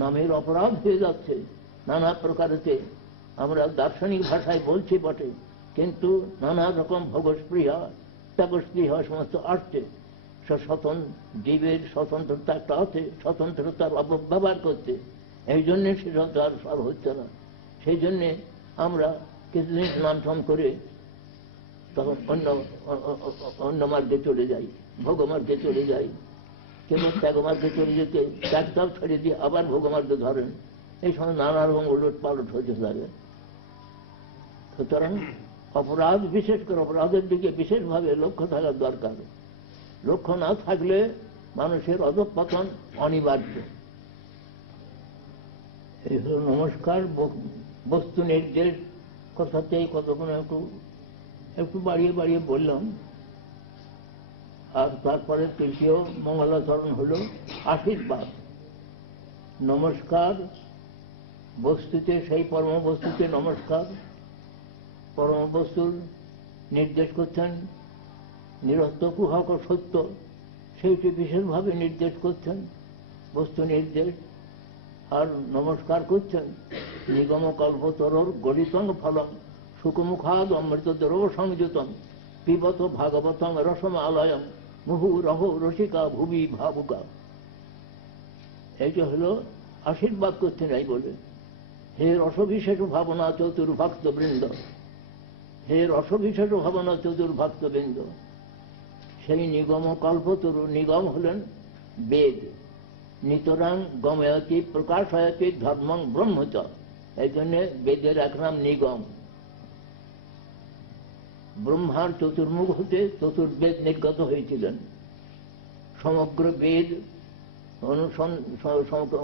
নামের অপরাধ হয়ে যাচ্ছে নানা প্রকারেতে। আমরা দার্শনিক ভাষায় বলছি বটে, কিন্তু নানা রকম ভোগস্পৃহা ত্যাগস্পৃহা সমস্ত আসছে। জীবের স্বতন্ত্রতা একটা আছে, স্বতন্ত্রতার অপব্যবহার করছে। এই জন্যে সেটা তার সব হচ্ছে না। সেই জন্যে আমরা কিছুদিন নাম করে তখন অন্য মার্গে চলে যাই, ভোগমার্গে চলে যাই। কেবল ত্যাগমার্গে চলে যেতে ত্যাগটাও ছেড়ে দিয়ে আবার ভোগমার্গে ধরেন। এই সময় নানা রকম উলট পালট হতে থাকে। সুতরাং অপরাধ, বিশেষ করে অপরাধের দিকে বিশেষভাবে লক্ষ্য থাকার দরকার। লক্ষ্য না থাকলে মানুষের অধঃপতন অনিবার্য। এই হল নমস্কার। বস্তু নির্দেশ কথাতেই কতক্ষণ একটু বাড়িয়ে বাড়িয়ে বললাম। আর তারপরে তৃতীয় মঙ্গলাচরণ হল আশীর্বাদ। নমস্কার বস্তুতে, সেই পরম বস্তুতে নমস্কার। পরম বস্তুর নির্দেশ করছেন নিরস্ত কুহক সত্য, সেইটি বিশেষভাবে নির্দেশ করছেন বস্তু নির্দেশ। আর নমস্কার করছেন নিগম কল্পতরর গলিতং ফলম সুখমুখাদ অমৃত দ্রব সংযুতম পিবত ভাগবতং রসম আলয়ম মুহু রহ রসিকা ভুবি ভাবুকা। এইটা হলো আশীর্বাদ করছেন। এই বলে, হে রসবিশেষ ভাবনা চতুর্ভক্ত বৃন্দ, হে রসবিশেষ ভাবনা চতুর্ভক্ত বৃন্দ। সেই নিগম কল্পতরু, নিগম হলেন বেদ। নিতরাং গময়তি প্রকাশয়তি ধর্মং ব্রহ্মচ। এই জন্যে বেদের এক নাম নিগম। ব্রহ্মার চতুর্মুখ হতে চতুর্বেদ নির্গত হয়েছিলেন। সমগ্র বেদ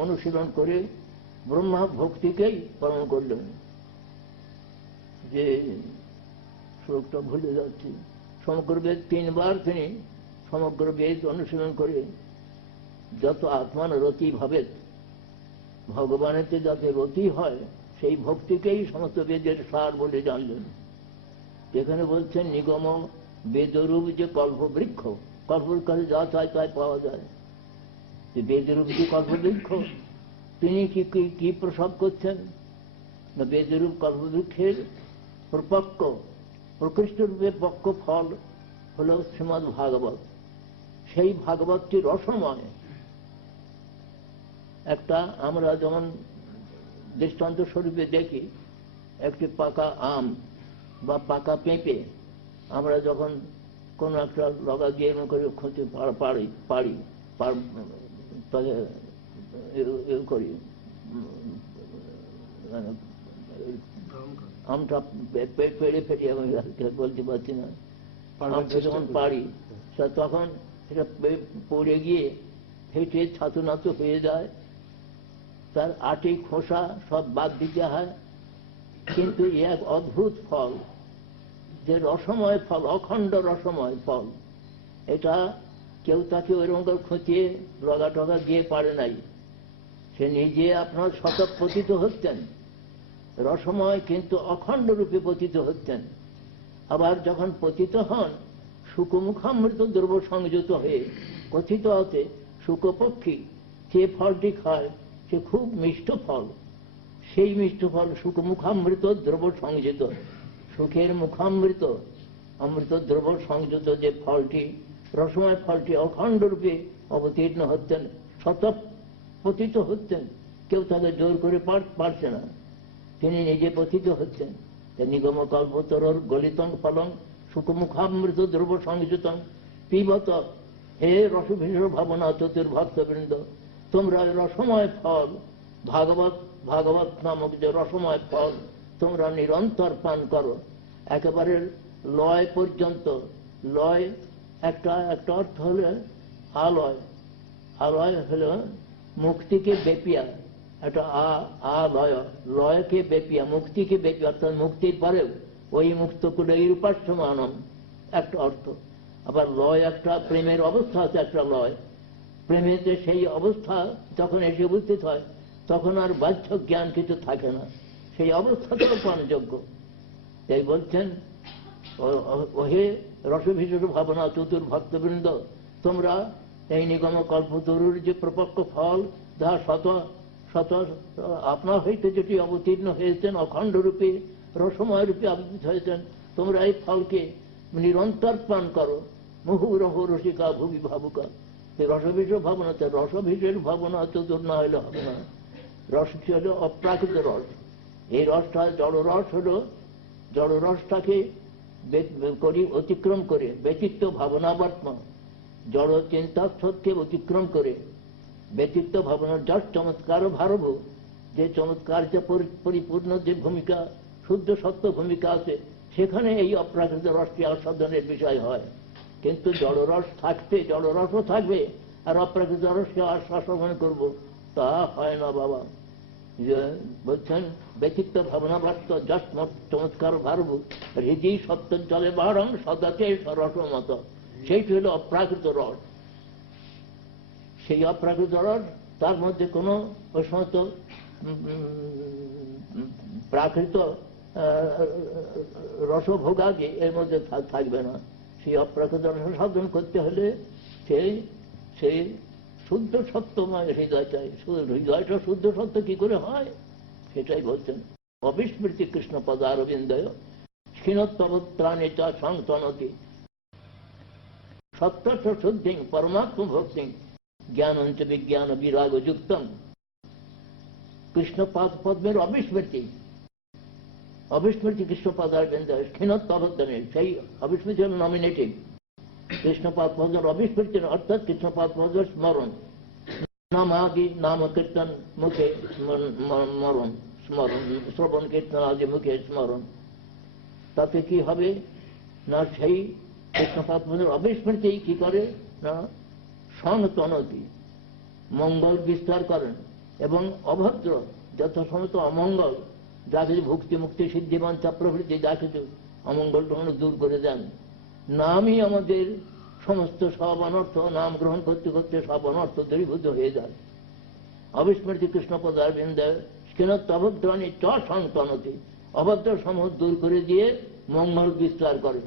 অনুশীলন করে ব্রহ্মা ভক্তিকেই পালন করলেন। যে শ্লোকটা ভুলে যাচ্ছি, সমগ্র বেদ 3 বার তিনি সমগ্র বেদ অনুশীলন করে যত আত্মান রতি ভাবে, ভগবানেতে যাতে রতি হয় সেই ভক্তিকেই সমস্ত বেদের সার বলে জানলেন। এখানে বলছেন নিগম বেদরূপ যে কল্পবৃক্ষ, কল্পের কাছে যা চায় তাই পাওয়া যায়। বেদরূপ যে কল্পবৃক্ষ, তিনি কি প্রসব করছেন না বেদরূপ কল্পবৃক্ষের প্রপক্ষ প্রকৃষ্ট রূপে পক্ষ ফল হল শ্রীমদ্ ভাগবত। সেই ভাগবতটি রসময়। একটা আমরা যেমন দৃষ্টান্ত স্বরূপে দেখি, একটি পাকা আম বা পাকা পেঁপে আমরা যখন কোনো একটা লগা দিয়ে করে খুঁজে পারি তাকে করি, আমটা পেড়ে ফেটে আমি বলতে পারছি না, আমটা যখন পারি তখন সেটা পড়ে গিয়ে ফেটে ছাতু নাতু হয়ে যায়, তার আটি খোসা সব বাদ দিতে হয়। কিন্তু এক অদ্ভুত ফল, যে রসময় ফল, অখণ্ড রসময় ফল, এটা কেউ তাকে ওইরকম করে খুঁচিয়ে লগা টগা দিয়ে পারে নাই। সে নিজে আপনার শতক পতিত হচ্ছেন রসময়, কিন্তু অখণ্ড রূপে পতিত হচ্ছেন। আবার যখন পতিত হন শুকমুখামৃত দ্রব্য সংযুত হয়ে কথিত আছে শুকপক্ষী যে ফলটি খায় সে খুব মিষ্ট ফল। সেই মিষ্ট ফল শুকমুখামৃত দ্রব্য সংযুত, সুখের মুখামৃত অমৃত দ্রব্য সংযুত যে ফলটি, রসময় ফলটি অখণ্ড রূপে অবতীর্ণ হচ্ছেন, শতক পতিত হচ্ছেন, কেউ তাকে জোর করে পারছে না, তিনি নিজে পতিত হচ্ছেন। নিগম কল্পতরর গলিতং ফলং সুখমুখামৃত দ্রব্য সংযুতং পিবত। হে রসভিষর ভাবনা চতুর্ভক্তবৃন্দ, তোমরা রসময় ফল ভাগবত নামক যে রসময় ফল তোমরা নিরন্তর পান করো, একেবারে লয় পর্যন্ত। লয় একটা অর্থ হলে আলয়, আলয় হল মুক্তিকে বেপিয়া, একটা আলয়, লয়কে বেপিয়া, মুক্তিকে বেপিয়া, অর্থাৎ মুক্তির পরেও ওই মুক্ত করে এই রূপাস্যমানম একটা অর্থ। আবার লয় একটা প্রেমের অবস্থা আছে, একটা লয় প্রেমেতে সেই অবস্থা যখন এসে উপস্থিত হয় তখন আর বাহ্য জ্ঞান কিছু থাকে না, সেই অবস্থাতেও পানযোগ্য। তাই বলছেন ওহে রসভিষর ভাবনা চতুর্ভক্তবৃন্দ, তোমরা এই নিগম কল্পতরুর যে প্রপক্ষ ফল, যাহা শত শত আপনার হইতে যেটি অবতীর্ণ হয়েছেন, অখণ্ড রূপে রসময় রূপে আবির্ভূত হয়েছেন, তোমরা এই ফলকে নিরন্তর পান করো। মুহুরহ রসিকা ভুবি ভাবুকা। রসভিষর ভাবনা, রসভিষের ভাবনা চতুর না হলে হবে না। রসটি হল অপ্রাকৃত রস। এই রসটা জড় রস হল, জড় রসটাকে অতিক্রম করে ব্যতীত ভাবনাবর্তম, জড় চিন্তা সত্যকে অতিক্রম করে ব্যতীত ভাবনার যার চমৎকার ভারব, যে চমৎকার যে পরিপূর্ণ যে ভূমিকা, শুদ্ধ সত্য ভূমিকা আছে, সেখানে এই অপ্রাকৃত রসটি আস্বাদনের বিষয় হয়। কিন্তু জড়রস থাকতে জড়রসও থাকবে, আর অপ্রাকৃত রসকে আস্বাদন করব, তা হয় না বাবা। বলছেন ব্যতীত ভাবনা বাস্ত যশ চমৎকার ভারব হৃদয় সত্য জলে বারং সদাতে রস মত। সেইটি হল অপ্রাকৃত রস। সেই অপ্রাকৃত রস, তার মধ্যে কোনো ওই সমস্ত প্রাকৃত রসভোগাদি এর মধ্যে থাকবে না। সেই অপ্রাকৃত রস সাধন করতে হলে সেই শুদ্ধ সত্যময় হৃদয় চাই। হৃদয়টা শুদ্ধ সত্য কি করে হয় সেটাই বলছেন। অবিস্মৃতি কৃষ্ণ পদারবিন্দয় ক্ষীণোত্তমত্রাণে চা সংতনতি সত্য শুদ্ধিং পরমাত্ম ভক্তিং জ্ঞানঞ্চ বিজ্ঞান বিরাগ যুক্তম। কৃষ্ণ পদ্মের অবিস্মৃতি, অবিস্মৃতি কৃষ্ণ পদারবিন্দয় ক্ষীণোত্তমত্রাণে, সেই অবিস্মৃতি হল নমিনেটিভ। কৃষ্ণপাদ পদ্মের অবিস্মৃতি অর্থাৎ কৃষ্ণপাদ পদ্মের স্মরণ, নামাদি নাম কীর্তন মুখে মরণ, স্মরণ শ্রবণ কীর্তন আদি মুখে স্মরণ। তাতে কি হবে না, সেই কৃষ্ণপাদ পদ্মের অবিস্মৃতি কি করে না সংতনতি, মঙ্গল বিস্তার করেন, এবং অভদ্র যথাসমত অমঙ্গল, যা কিছু ভক্তি মুক্তি সিদ্ধিবাঞ্ছা প্রভৃতি যা কিছু অমঙ্গল দূর করে দেন। নামই আমাদের সমস্ত সব অনর্থ, নাম গ্রহণ করতে করতে সব অনর্থ দূরীভূত হয়ে যায়। অবিস্মৃতি কৃষ্ণ পদারবিন্দয় ক্ষীণত্ব অভদ্রাণী চ সংতনতি, অভদ্র সমূহ দূর করে দিয়ে মঙ্গল বিস্তার করেন।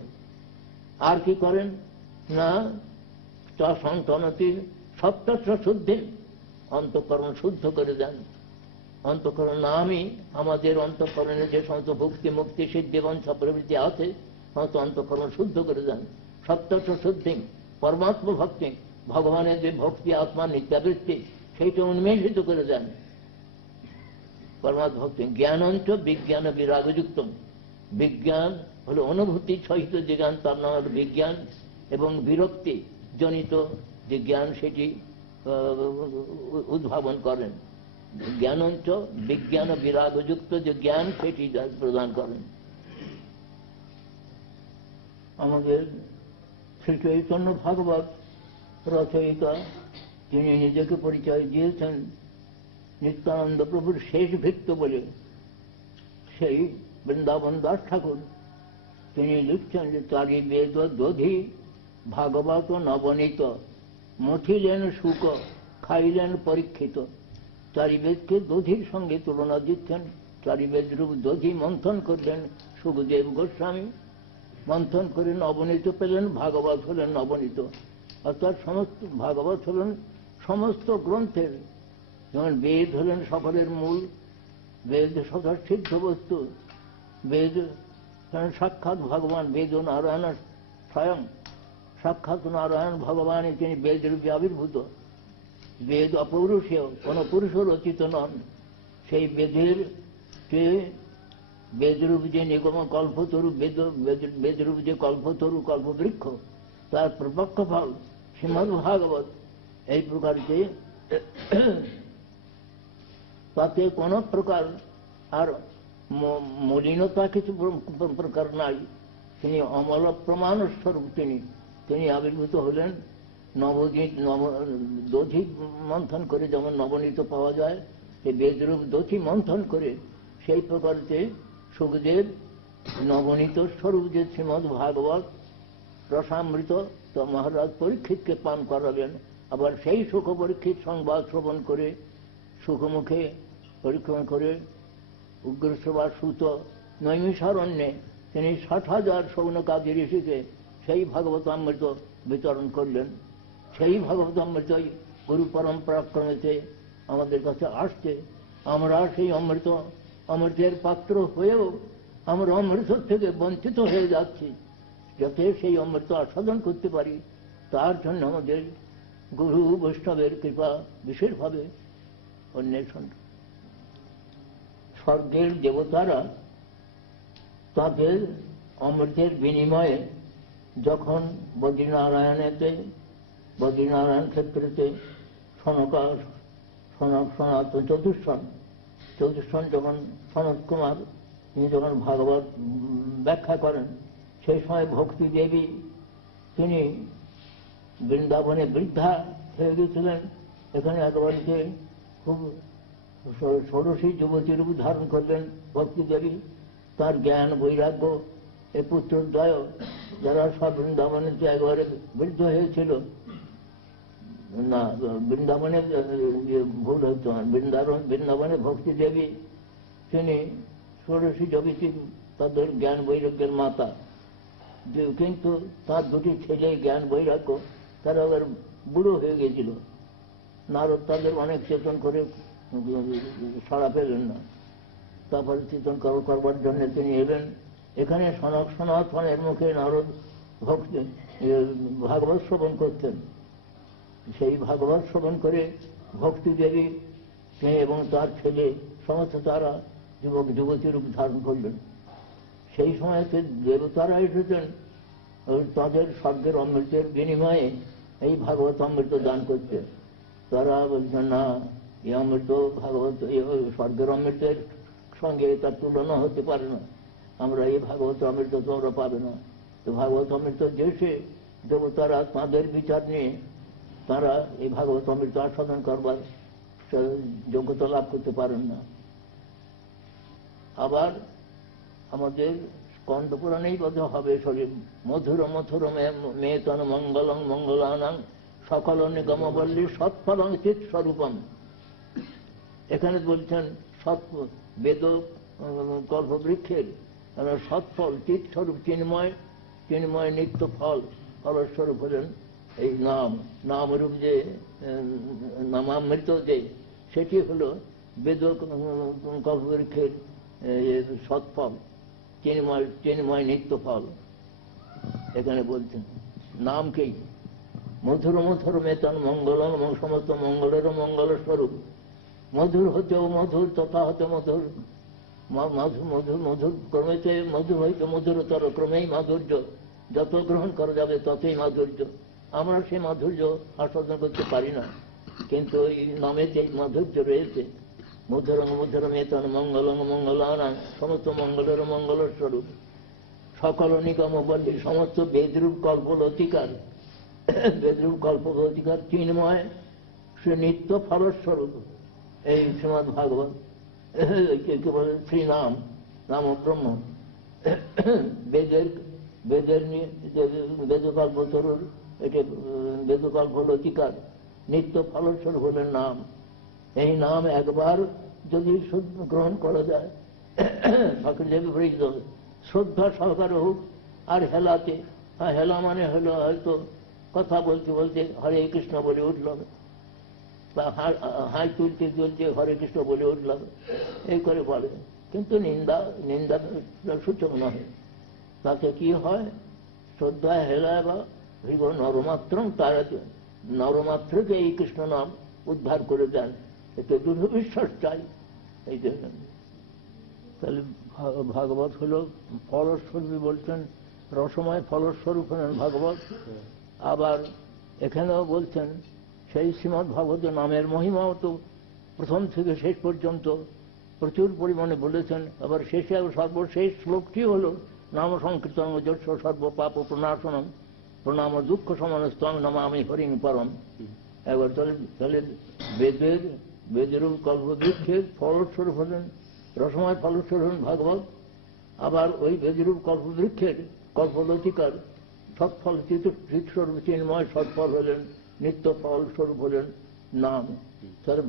আর কি করেন না চ সংতনতি সত্য শুদ্ধি, অন্তঃকরণ শুদ্ধ করে দেন। অন্তঃকরণ নামই আমাদের অন্তঃকরণে যে সমস্ত ভক্তি মুক্তি সিদ্ধি বঞ্ছা প্রবৃত্তি আছে সমস্ত অন্তঃকরণ শুদ্ধ করে দেন। সত্যস্য শুদ্ধি পরমাত্ম ভক্তি, ভগবানের যে ভক্তি আত্মা নিত্যাবৃত্তি সেইটা উন্মেষিত করে দেন পরমাত্ম ভক্তি। জ্ঞানঞ্চ বিজ্ঞান বিরাগযুক্ত, বিজ্ঞান হলো অনুভূতি সহিত যে জ্ঞান, তার নাম হল বিজ্ঞান। এবং বিরক্তি জনিত যে জ্ঞান সেটি উদ্ভাবন করেন। জ্ঞানঞ্চ বিজ্ঞান বিরাগযুক্ত যে জ্ঞান সেটি প্রদান করেন। আমাদের শ্রী চৈতন্য ভাগবত রচয়িতা তিনি নিজেকে পরিচয় দিয়েছেন নিত্যানন্দ প্রভুর শেষ ভিত্ত বলে। সেই বৃন্দাবন দাস ঠাকুর তিনি লিখছেন যে চারি বেদ দধি ভাগবত নবনীত, মথিলেন শুক খাইলেন পরীক্ষিত। চারি বেদকে দধির সঙ্গে তুলনা দিচ্ছেন। চারি বেদ রূপ দধি মন্থন করলেন সুখদেব গোস্বামী, মন্থন করে নবনীত পেলেন, ভাগবত হলেন নবনীত। অর্থাৎ সমস্ত ভাগবত হলেন সমস্ত গ্রন্থের, যেমন বেদ হলেন সকলের মূল, বেদ সদা সিদ্ধ বস্তু, বেদ সাক্ষাৎ ভগবান, বেদ নারায়ণ স্বয়ং, সাক্ষাৎ নারায়ণ ভগবানই তিনি বেদ রূপে আবির্ভূত। বেদ অপৌরুষীয়, কোন পুরুষ রচিত নন। সেই বেদের বেদরূপ যে নিগম কল্পতরু, বেদরূপ যে কল্পতরু কল্পবৃক্ষ, তার প্রপক্ষ ফল শ্রীমদ্ ভাগবত। এই প্রকার যে তাতে কোন প্রকার আর মলিনতা কিছু প্রকার নাই। তিনি অমল প্রমাণ স্বরূপ, তিনি আবির্ভূত হলেন। দধি মন্থন করে যেমন নবনীত পাওয়া যায়, সেই বেদরূপ দধি মন্থন করে সেই প্রকার যে সুখদেব নবনীত স্বরূপ যে শ্রীমদ্ ভাগবত রসামৃত, তো মহারাজ পরীক্ষিতকে পান করালেন। আবার সেই সুখ পরীক্ষিত সংবাদ শ্রবণ করে সুখমুখে পরীক্ষণ করে উগ্রসভা সুত নৈমিষারণ্যে তিনি 60,000 সৌনকাদি ঋষিকে সেই ভাগবতামৃত বিতরণ করলেন। সেই ভাগবতামৃতই গুরু পরম্পরা ক্রমেতে আমাদের কাছে আসছে। আমরা সেই অমৃতের পাত্র হয়েও আমরা অমৃত থেকে বঞ্চিত হয়ে যাচ্ছি। যাতে সেই অমৃত আস্বাদন করতে পারি তার জন্য আমাদের গুরু বৈষ্ণবের কৃপা বিশেষভাবে অন্বেষণ। স্বর্গের দেবতারা তাদের অমৃতের বিনিময়ে যখন বদ্রীনারায়ণ ক্ষেত্রেতে সনাতন চতুষ্ষণ যখন সনত কুমার তিনি যখন ভাগবত ব্যাখ্যা করেন, সেই সময় ভক্তি দেবী তিনি বৃন্দাবনে বৃদ্ধা হয়ে গেছিলেন। এখানে একেবারে খুব ষোড়শী যুবতী রূপ ধারণ করলেন ভক্তি দেবী। তার জ্ঞান বৈরাগ্য এ পুত্রদ্বয় যারা সব বৃন্দাবনে একেবারে বৃদ্ধ হয়েছিল না, বৃন্দাবনে ভুল হতো না, বৃন্দাবনে ভক্তি দেবী তিনি ষোড়শী যুবতী, তাদের জ্ঞান বৈরাগ্যের মাতা। কিন্তু তার দুটি ছেলে জ্ঞান বৈরাগ্য তারা আবার বুড়ো হয়ে গেছিল। নারদ তাদের অনেক চেতন করে সাড়া পেলেন না। তারপরে চেতন করবার জন্য তিনি এলেন। এখানে সনাতনের মুখে নারদ ভক্তি ভাগবত শ্রবণ করতেন। সেই ভাগবত শ্রবণ করে ভক্তি দেবী এবং তার ছেলে সমস্ত তারা যুবক যুবতী রূপ ধারণ করলেন। সেই সময় দেবতারা এসেছেন তাদের স্বর্গের অমৃতের বিনিময়ে এই ভাগবত অমৃত দান করতে। তারা বলছেন না, এই অমৃত ভাগবত স্বর্গের অমৃতের সঙ্গে তার তুলনা হতে পারে না। আমরা এই ভাগবত অমৃত তোমরা পাবে না। তো ভাগবত অমৃত দেশে দেবতারা তাদের বিচার নিয়ে তারা এই ভাগবত অমৃত আস্বাদন করবার যোগ্যতা লাভ করতে পারেন না। আবার আমাদের স্কন্দ পুরাণেই বোধ হবে শরীর মধুর মথুর মেতন মঙ্গলং মঙ্গলানাং সকল নিগমবল্লী সৎফলং চিৎ স্বরূপম। এখানে বলছেন বেদ কল্পবৃক্ষের সৎফল চিৎ স্বরূপ, চিন্ময় নিত্য ফল, ফলস্বরূপ হলেন এই নামরূপ যে নামামৃত যে সেটি হল বেদ কল্পবৃক্ষের সৎফল, চিন্ময় নিত্য ফল এখানে বলছেন। নামকেই মধুর মধুর মেতন মঙ্গল, সমস্ত মঙ্গলেরও মঙ্গল স্বরূপ। মধুর হতেও মধুর, তথা হতে মধুর, মধুর মধুর ক্রমেতে মধুর হইতে মধুরতর, ক্রমেই মাধুর্য, যত গ্রহণ করা যাবে ততই মাধুর্য। আমরা সে মাধুর্য আস্বাদন করতে পারি না, কিন্তু এই নামেতে মাধুর্য রয়েছে। মধুরং মধুর মেতন মঙ্গলং মঙ্গলানাং, সমস্ত মঙ্গলের মঙ্গল স্বরূপ। সকল নিগম বলি, সমস্ত বেদরূপ কল্পলতিকার, বেদরূপ কল্পলতিকার চিন্ময়, সে নিত্য ফলস্বরূপ। এই শ্রীমদ্ ভাগবত কে বলে শ্রীনাম, নাম ব্রহ্ম। বেদের বেদকল্পতরুর, এটি বেদকল্পলতিকার নিত্য ফলস্বরূপ হলেন নাম। এই নাম একবার যদি গ্রহণ করা যায়, সকলে বিপরীত শ্রদ্ধা সহকারে হোক, আর হেলাতে, হেলা মানে হলো হয়তো কথা বলতে বলতে হরে কৃষ্ণ বলে উঠলাম, বা হাই তুলতে তুলতে হরে কৃষ্ণ বলে উঠলাম, এই করে বলে, কিন্তু নিন্দা সূচক নয়। তাতে কি হয়? শ্রদ্ধা হেলা বা নরমাত্র, তারা নরমাত্রকে এই কৃষ্ণ নাম উদ্ধার করে দেন। এতে দৃঢ় বিশ্বাস চাই। এই জন্য তাহলে ভাগবত হল ফলস্বরূপ বলছেন, রসময় ফলস্বরূপ হলেন ভাগবত। আবার এখানেও বলছেন সেই শ্রীমদ্ ভাগবতের নামের মহিমাও তো প্রথম থেকে শেষ পর্যন্ত প্রচুর পরিমাণে বলেছেন। আবার শেষে সর্বশেষ শ্লোকটি হল নাম সংকীর্তন যশ সর্ব পাপ প্রণাশনম প্রণাম দুঃখ সমানস্তং নমামি হরিং পরম। একবার তাহলে বেদের কল্পবৃক্ষের ফলস্বরূপ হলেন, রসময় ফলস্বরূপ হলেন ভাগবত। আবার ওই বেদরূপ কল্পবৃক্ষের কল্পলতিকার সৎফল চিৎস্বরূপ চিন্ময় সৎফল হলেন, নিত্য ফলস্বরূপ হলেন নাম। তাহলে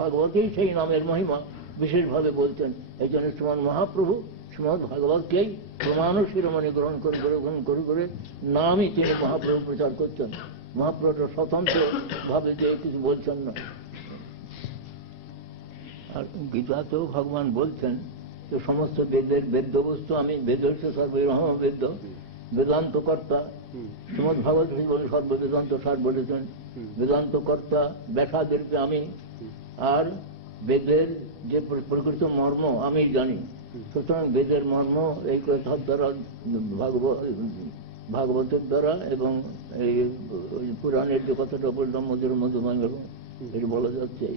ভাগবতেই সেই নামের মহিমা বিশেষভাবে বলতেন। এই জন্য শ্রীমান মহাপ্রভু শ্রীমদ্ ভাগবতকেই প্রমাণ শিরোমণি গ্রহণ করে নামই তিনি মহাপ্রভু প্রচার করছেন। মহাপ্রভু স্বতন্ত্র ভাবে যে কিছু বলছেন না। আর গীতাতেও ভগবান বলছেন যে সমস্ত বেদ্য বস্তু আমি, বেদ সর্বরহম বেদ্য, বেদান্ত কর্তা। শ্রীমদ্ ভাগবত বলে সর্ববেদান্ত সার বলেছেন, বেদান্ত কর্তা ব্যাসাদেরকে আমি, আর বেদের যে প্রকৃত মর্ম আমি জানি। সুতরাং বেদের মর্ম এই কথার দ্বারা, ভাগবতের দ্বারা এবং এই পুরাণের যে কথাটা বললাম মধুর মধুময়, এটা বলা যাচ্ছে।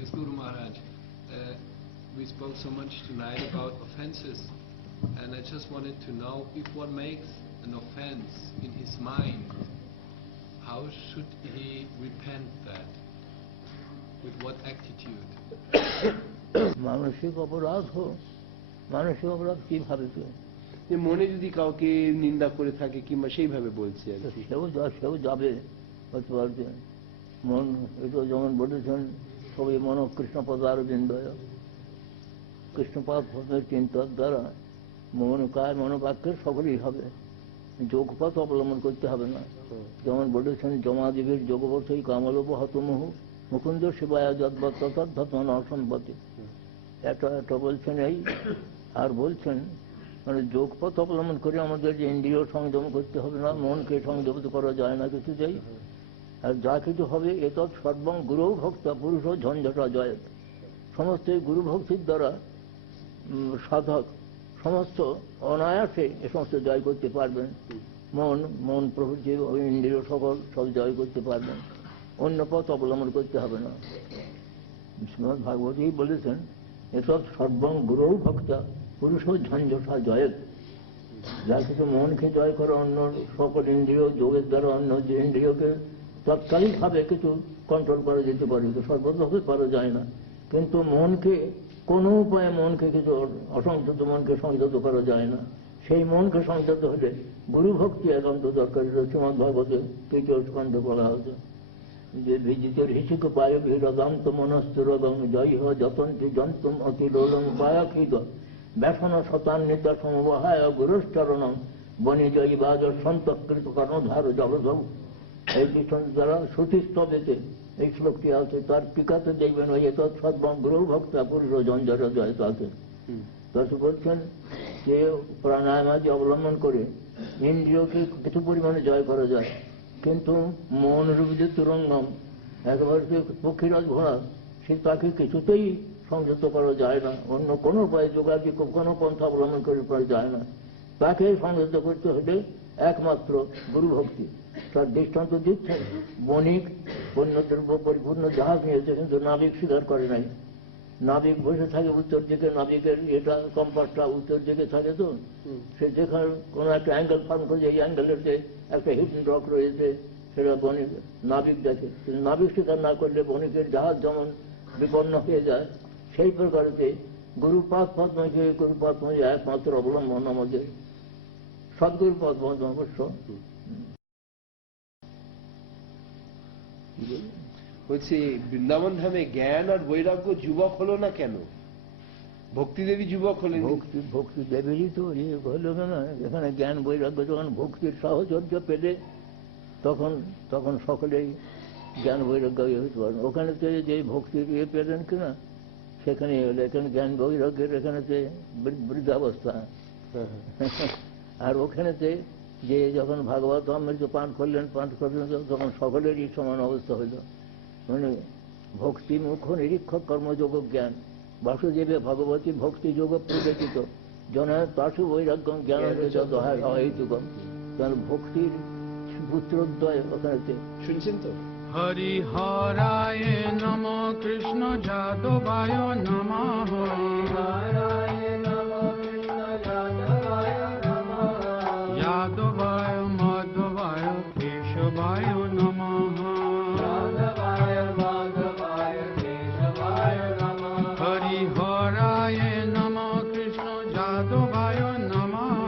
Yes, Guru Maharaj, we spoke so much tonight about offenses, and I just wanted to know, if one makes an offense in his mind, how should he repent that? With what attitude? মানসিক অপরাধ কিভাবে? মনে যদি কাউকে নিন্দা করে থাকে কিংবা সেইভাবে বলছে, সেও যাবে হতে পারবে। মন, এটা যেমন বলেছেন সবই মন কৃষ্ণপদার বিন্দয়, কৃষ্ণপাদ চিন্তার দ্বারা মন কায় মনোবাক্যের সকলেই হবে, যোগপথ অবলম্বন করতে হবে না। যেমন বলেছেন জমাদেবীর যোগবর্থই কামলোভ হতমুহ মুকুন্দ শিবায় যদ্বত্তন অসম্পত্তি, এটা বলছেন এই। আর বলছেন মানে যোগপথ অবলম্বন করে আমাদের যে ইন্দ্রিয় সংযম করতে হবে না, মনকে সংযম করা যায় না কিছুতেই। আর যা কিছু হবে এতৎ সর্বং গুরু ভক্তা পুরুষ ঝঞ্ঝটা জয়। সমস্ত এই গুরু ভক্তির দ্বারা সাধক সমস্ত অনায়াসে এ সমস্ত জয় করতে পারবেন। মন প্রভৃতি ইন্দ্রিয় সকল সব জয় করতে পারবেন, অন্য পথ অবলম্বন করতে হবে না। শ্রীমদ্ ভাগবতই বলেছেন এতৎ সর্বং গুরু ভক্তা পুরুষ ঝঞ্ঝটা জয়। যা কিছু মনকে জয় করে অন্য সকল ইন্দ্রিয় যোগের দ্বারা অন্য যে ইন্দ্রিয়কে তৎকালিকভাবে কিছু কন্ট্রোল করা যেতে পারে, সর্বভাবে করা যায় না। কিন্তু মনকে কোনো উপায়ে কিছু অসংযত মনকে সংযত করা যায় না। সেই মনকে সংযত হলে গুরু ভক্তি একান্ত দরকার। শ্রীমদ্ ভাগবতে তৃতীয় স্কন্ধ বলা হয়েছে যে বিজিতের হিসিক পায় হৃদন্ত মনস্তুরগং জয় যতন্তি যন্তম অতি লোলং পায়াখিদ ব্যসন শতান্বিত সমবাহায় গুরুশ্চরণম বনি জয়ী বাজ সন্তকৃত কর্ণধার জলধৌ এই দৃষ্টান্ত দ্বারা শ্রুতিস্তবেতে এই শ্লোকটি আছে, তার টিকাতে দেখবেন ওই তৎসদ্বং গ্রহ ভক্তা পুরুষ জঞ্জর জয় তাকে। তাতে বলছেন যে প্রাণায়ামাদি অবলম্বন করে ইন্দ্রিয়কে কিছু পরিমাণে জয় করা যায়, কিন্তু মন রূপে তুরঙ্গম একেবারে পক্ষীরাজ ঘোড়া, সে তাকে কিছুতেই সংযত করা যায় না, অন্য কোনো উপায় যোগাযোগ কোনো পন্থা অবলম্বন করে করা যায় না। তাকে সংযত করতে হলে একমাত্র গুরু ভক্তি। তার দৃষ্টান্ত দিচ্ছেন, বণিক পণ্যদ্রব্য পরিপূর্ণ জাহাজ নিয়েছে, কিন্তু নাবিক স্বীকার করে নাই। নাবিক বসে থাকে উত্তর দিকে, নাবিকের এটা কম্পাসটা উত্তর দিকে থাকে, তো সে যেখানে কোনো একটা অ্যাঙ্গেল ফার্ম করে, এই অ্যাঙ্গেলের যে একটা হিডেন রক রয়েছে সেটা বণিক নাবিক দেখে, কিন্তু নাবিক স্বীকার না করলে বণিকের জাহাজ যেমন বিপন্ন হয়ে যায়, সেই প্রকারেতে গুরুপাদ পদ্মকে গুরুপাদময় একমাত্র অবলম্বন আমাদের সদ্গুরু পদ্ম অবশ্য। বলছি বৃন্দাবন ধামে জ্ঞান আর বৈরাগ্য যুবক হলো না কেন? ভক্তিদেবী যুবক হলেন। ভক্তি দেবীরই তো ইয়ে হলো না, এখানে জ্ঞান বৈরাগ্য যখন ভক্তির সাহচর্য পেলে তখন সকলেই জ্ঞান বৈরাগ্য হইতে পারেন। ওখানেতে যে ভক্তির ইয়ে পেলেন কিনা সেখানে হলো, এখানে জ্ঞান বৈরাগ্যের এখানেতে বৃদ্ধাবস্থা। আর ওখানেতে যে যখন ভাগবত অমৃত পাঠ করলেন তখন সকলেরই সমান অবস্থা হইল। মানে ভক্তি মুখ্য নিরীক্ষক কর্মযোগ জ্ঞান বাসুদেবে ভগবতী ভক্তি যোগ প্রবেশিত জন তাসু বৈরাগ্য জ্ঞান হেতুকম। কারণ ভক্তির পুত্রোদ্বয় ওখানেতে শুনছেন তো। হরিহরায় নম কৃষ্ণ যাদবায় নমঃ। যাদবায় মাধবায় কেশবায় নমঃ। হরিহরায় নম কৃষ্ণ যাদবায় নমঃ।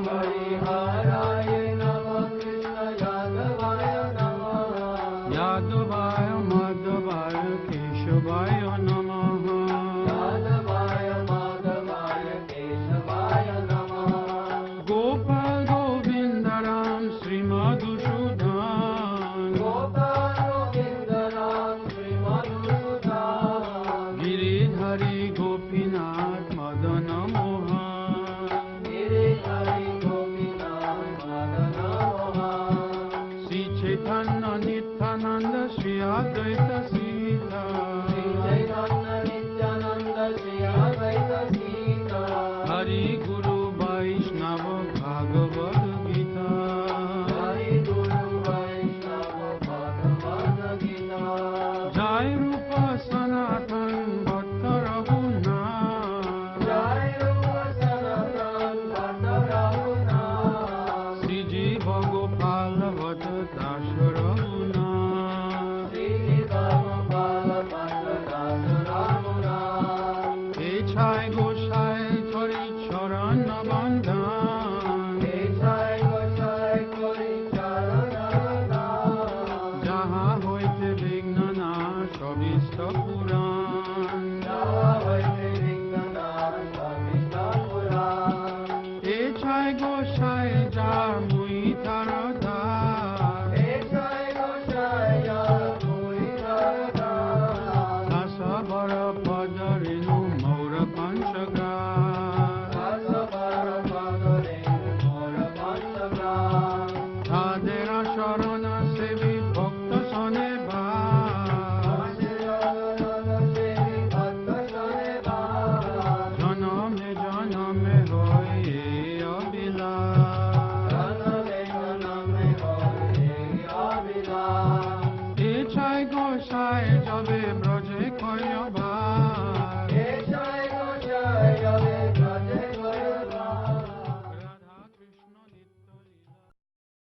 যাদবায় মাধবায় কেশবায় নমঃ। গোপাল গোবিন্দ রাম শ্রীমধুসূদন। গিরিধারী গোপীনাথ মদন মোহন। শ্রী চৈতন্য নিত্যানন্দ শ্রী অদ্বৈত সীতা। হরি গুরু বৈষ্ণব ভাগবত গীতা। জয় রূপ সনাতন ভট্ট রঘুনাথ। শ্রীজীব গোপাল ভট্ট দাস রঘুনাথ। এছায় গোসাই হরি চরণ বন্ধন। যাহা হইতে বিঘ্ন নাশ অভীষ্ট পুরাণ। এছায় গোসাই যার মুই তার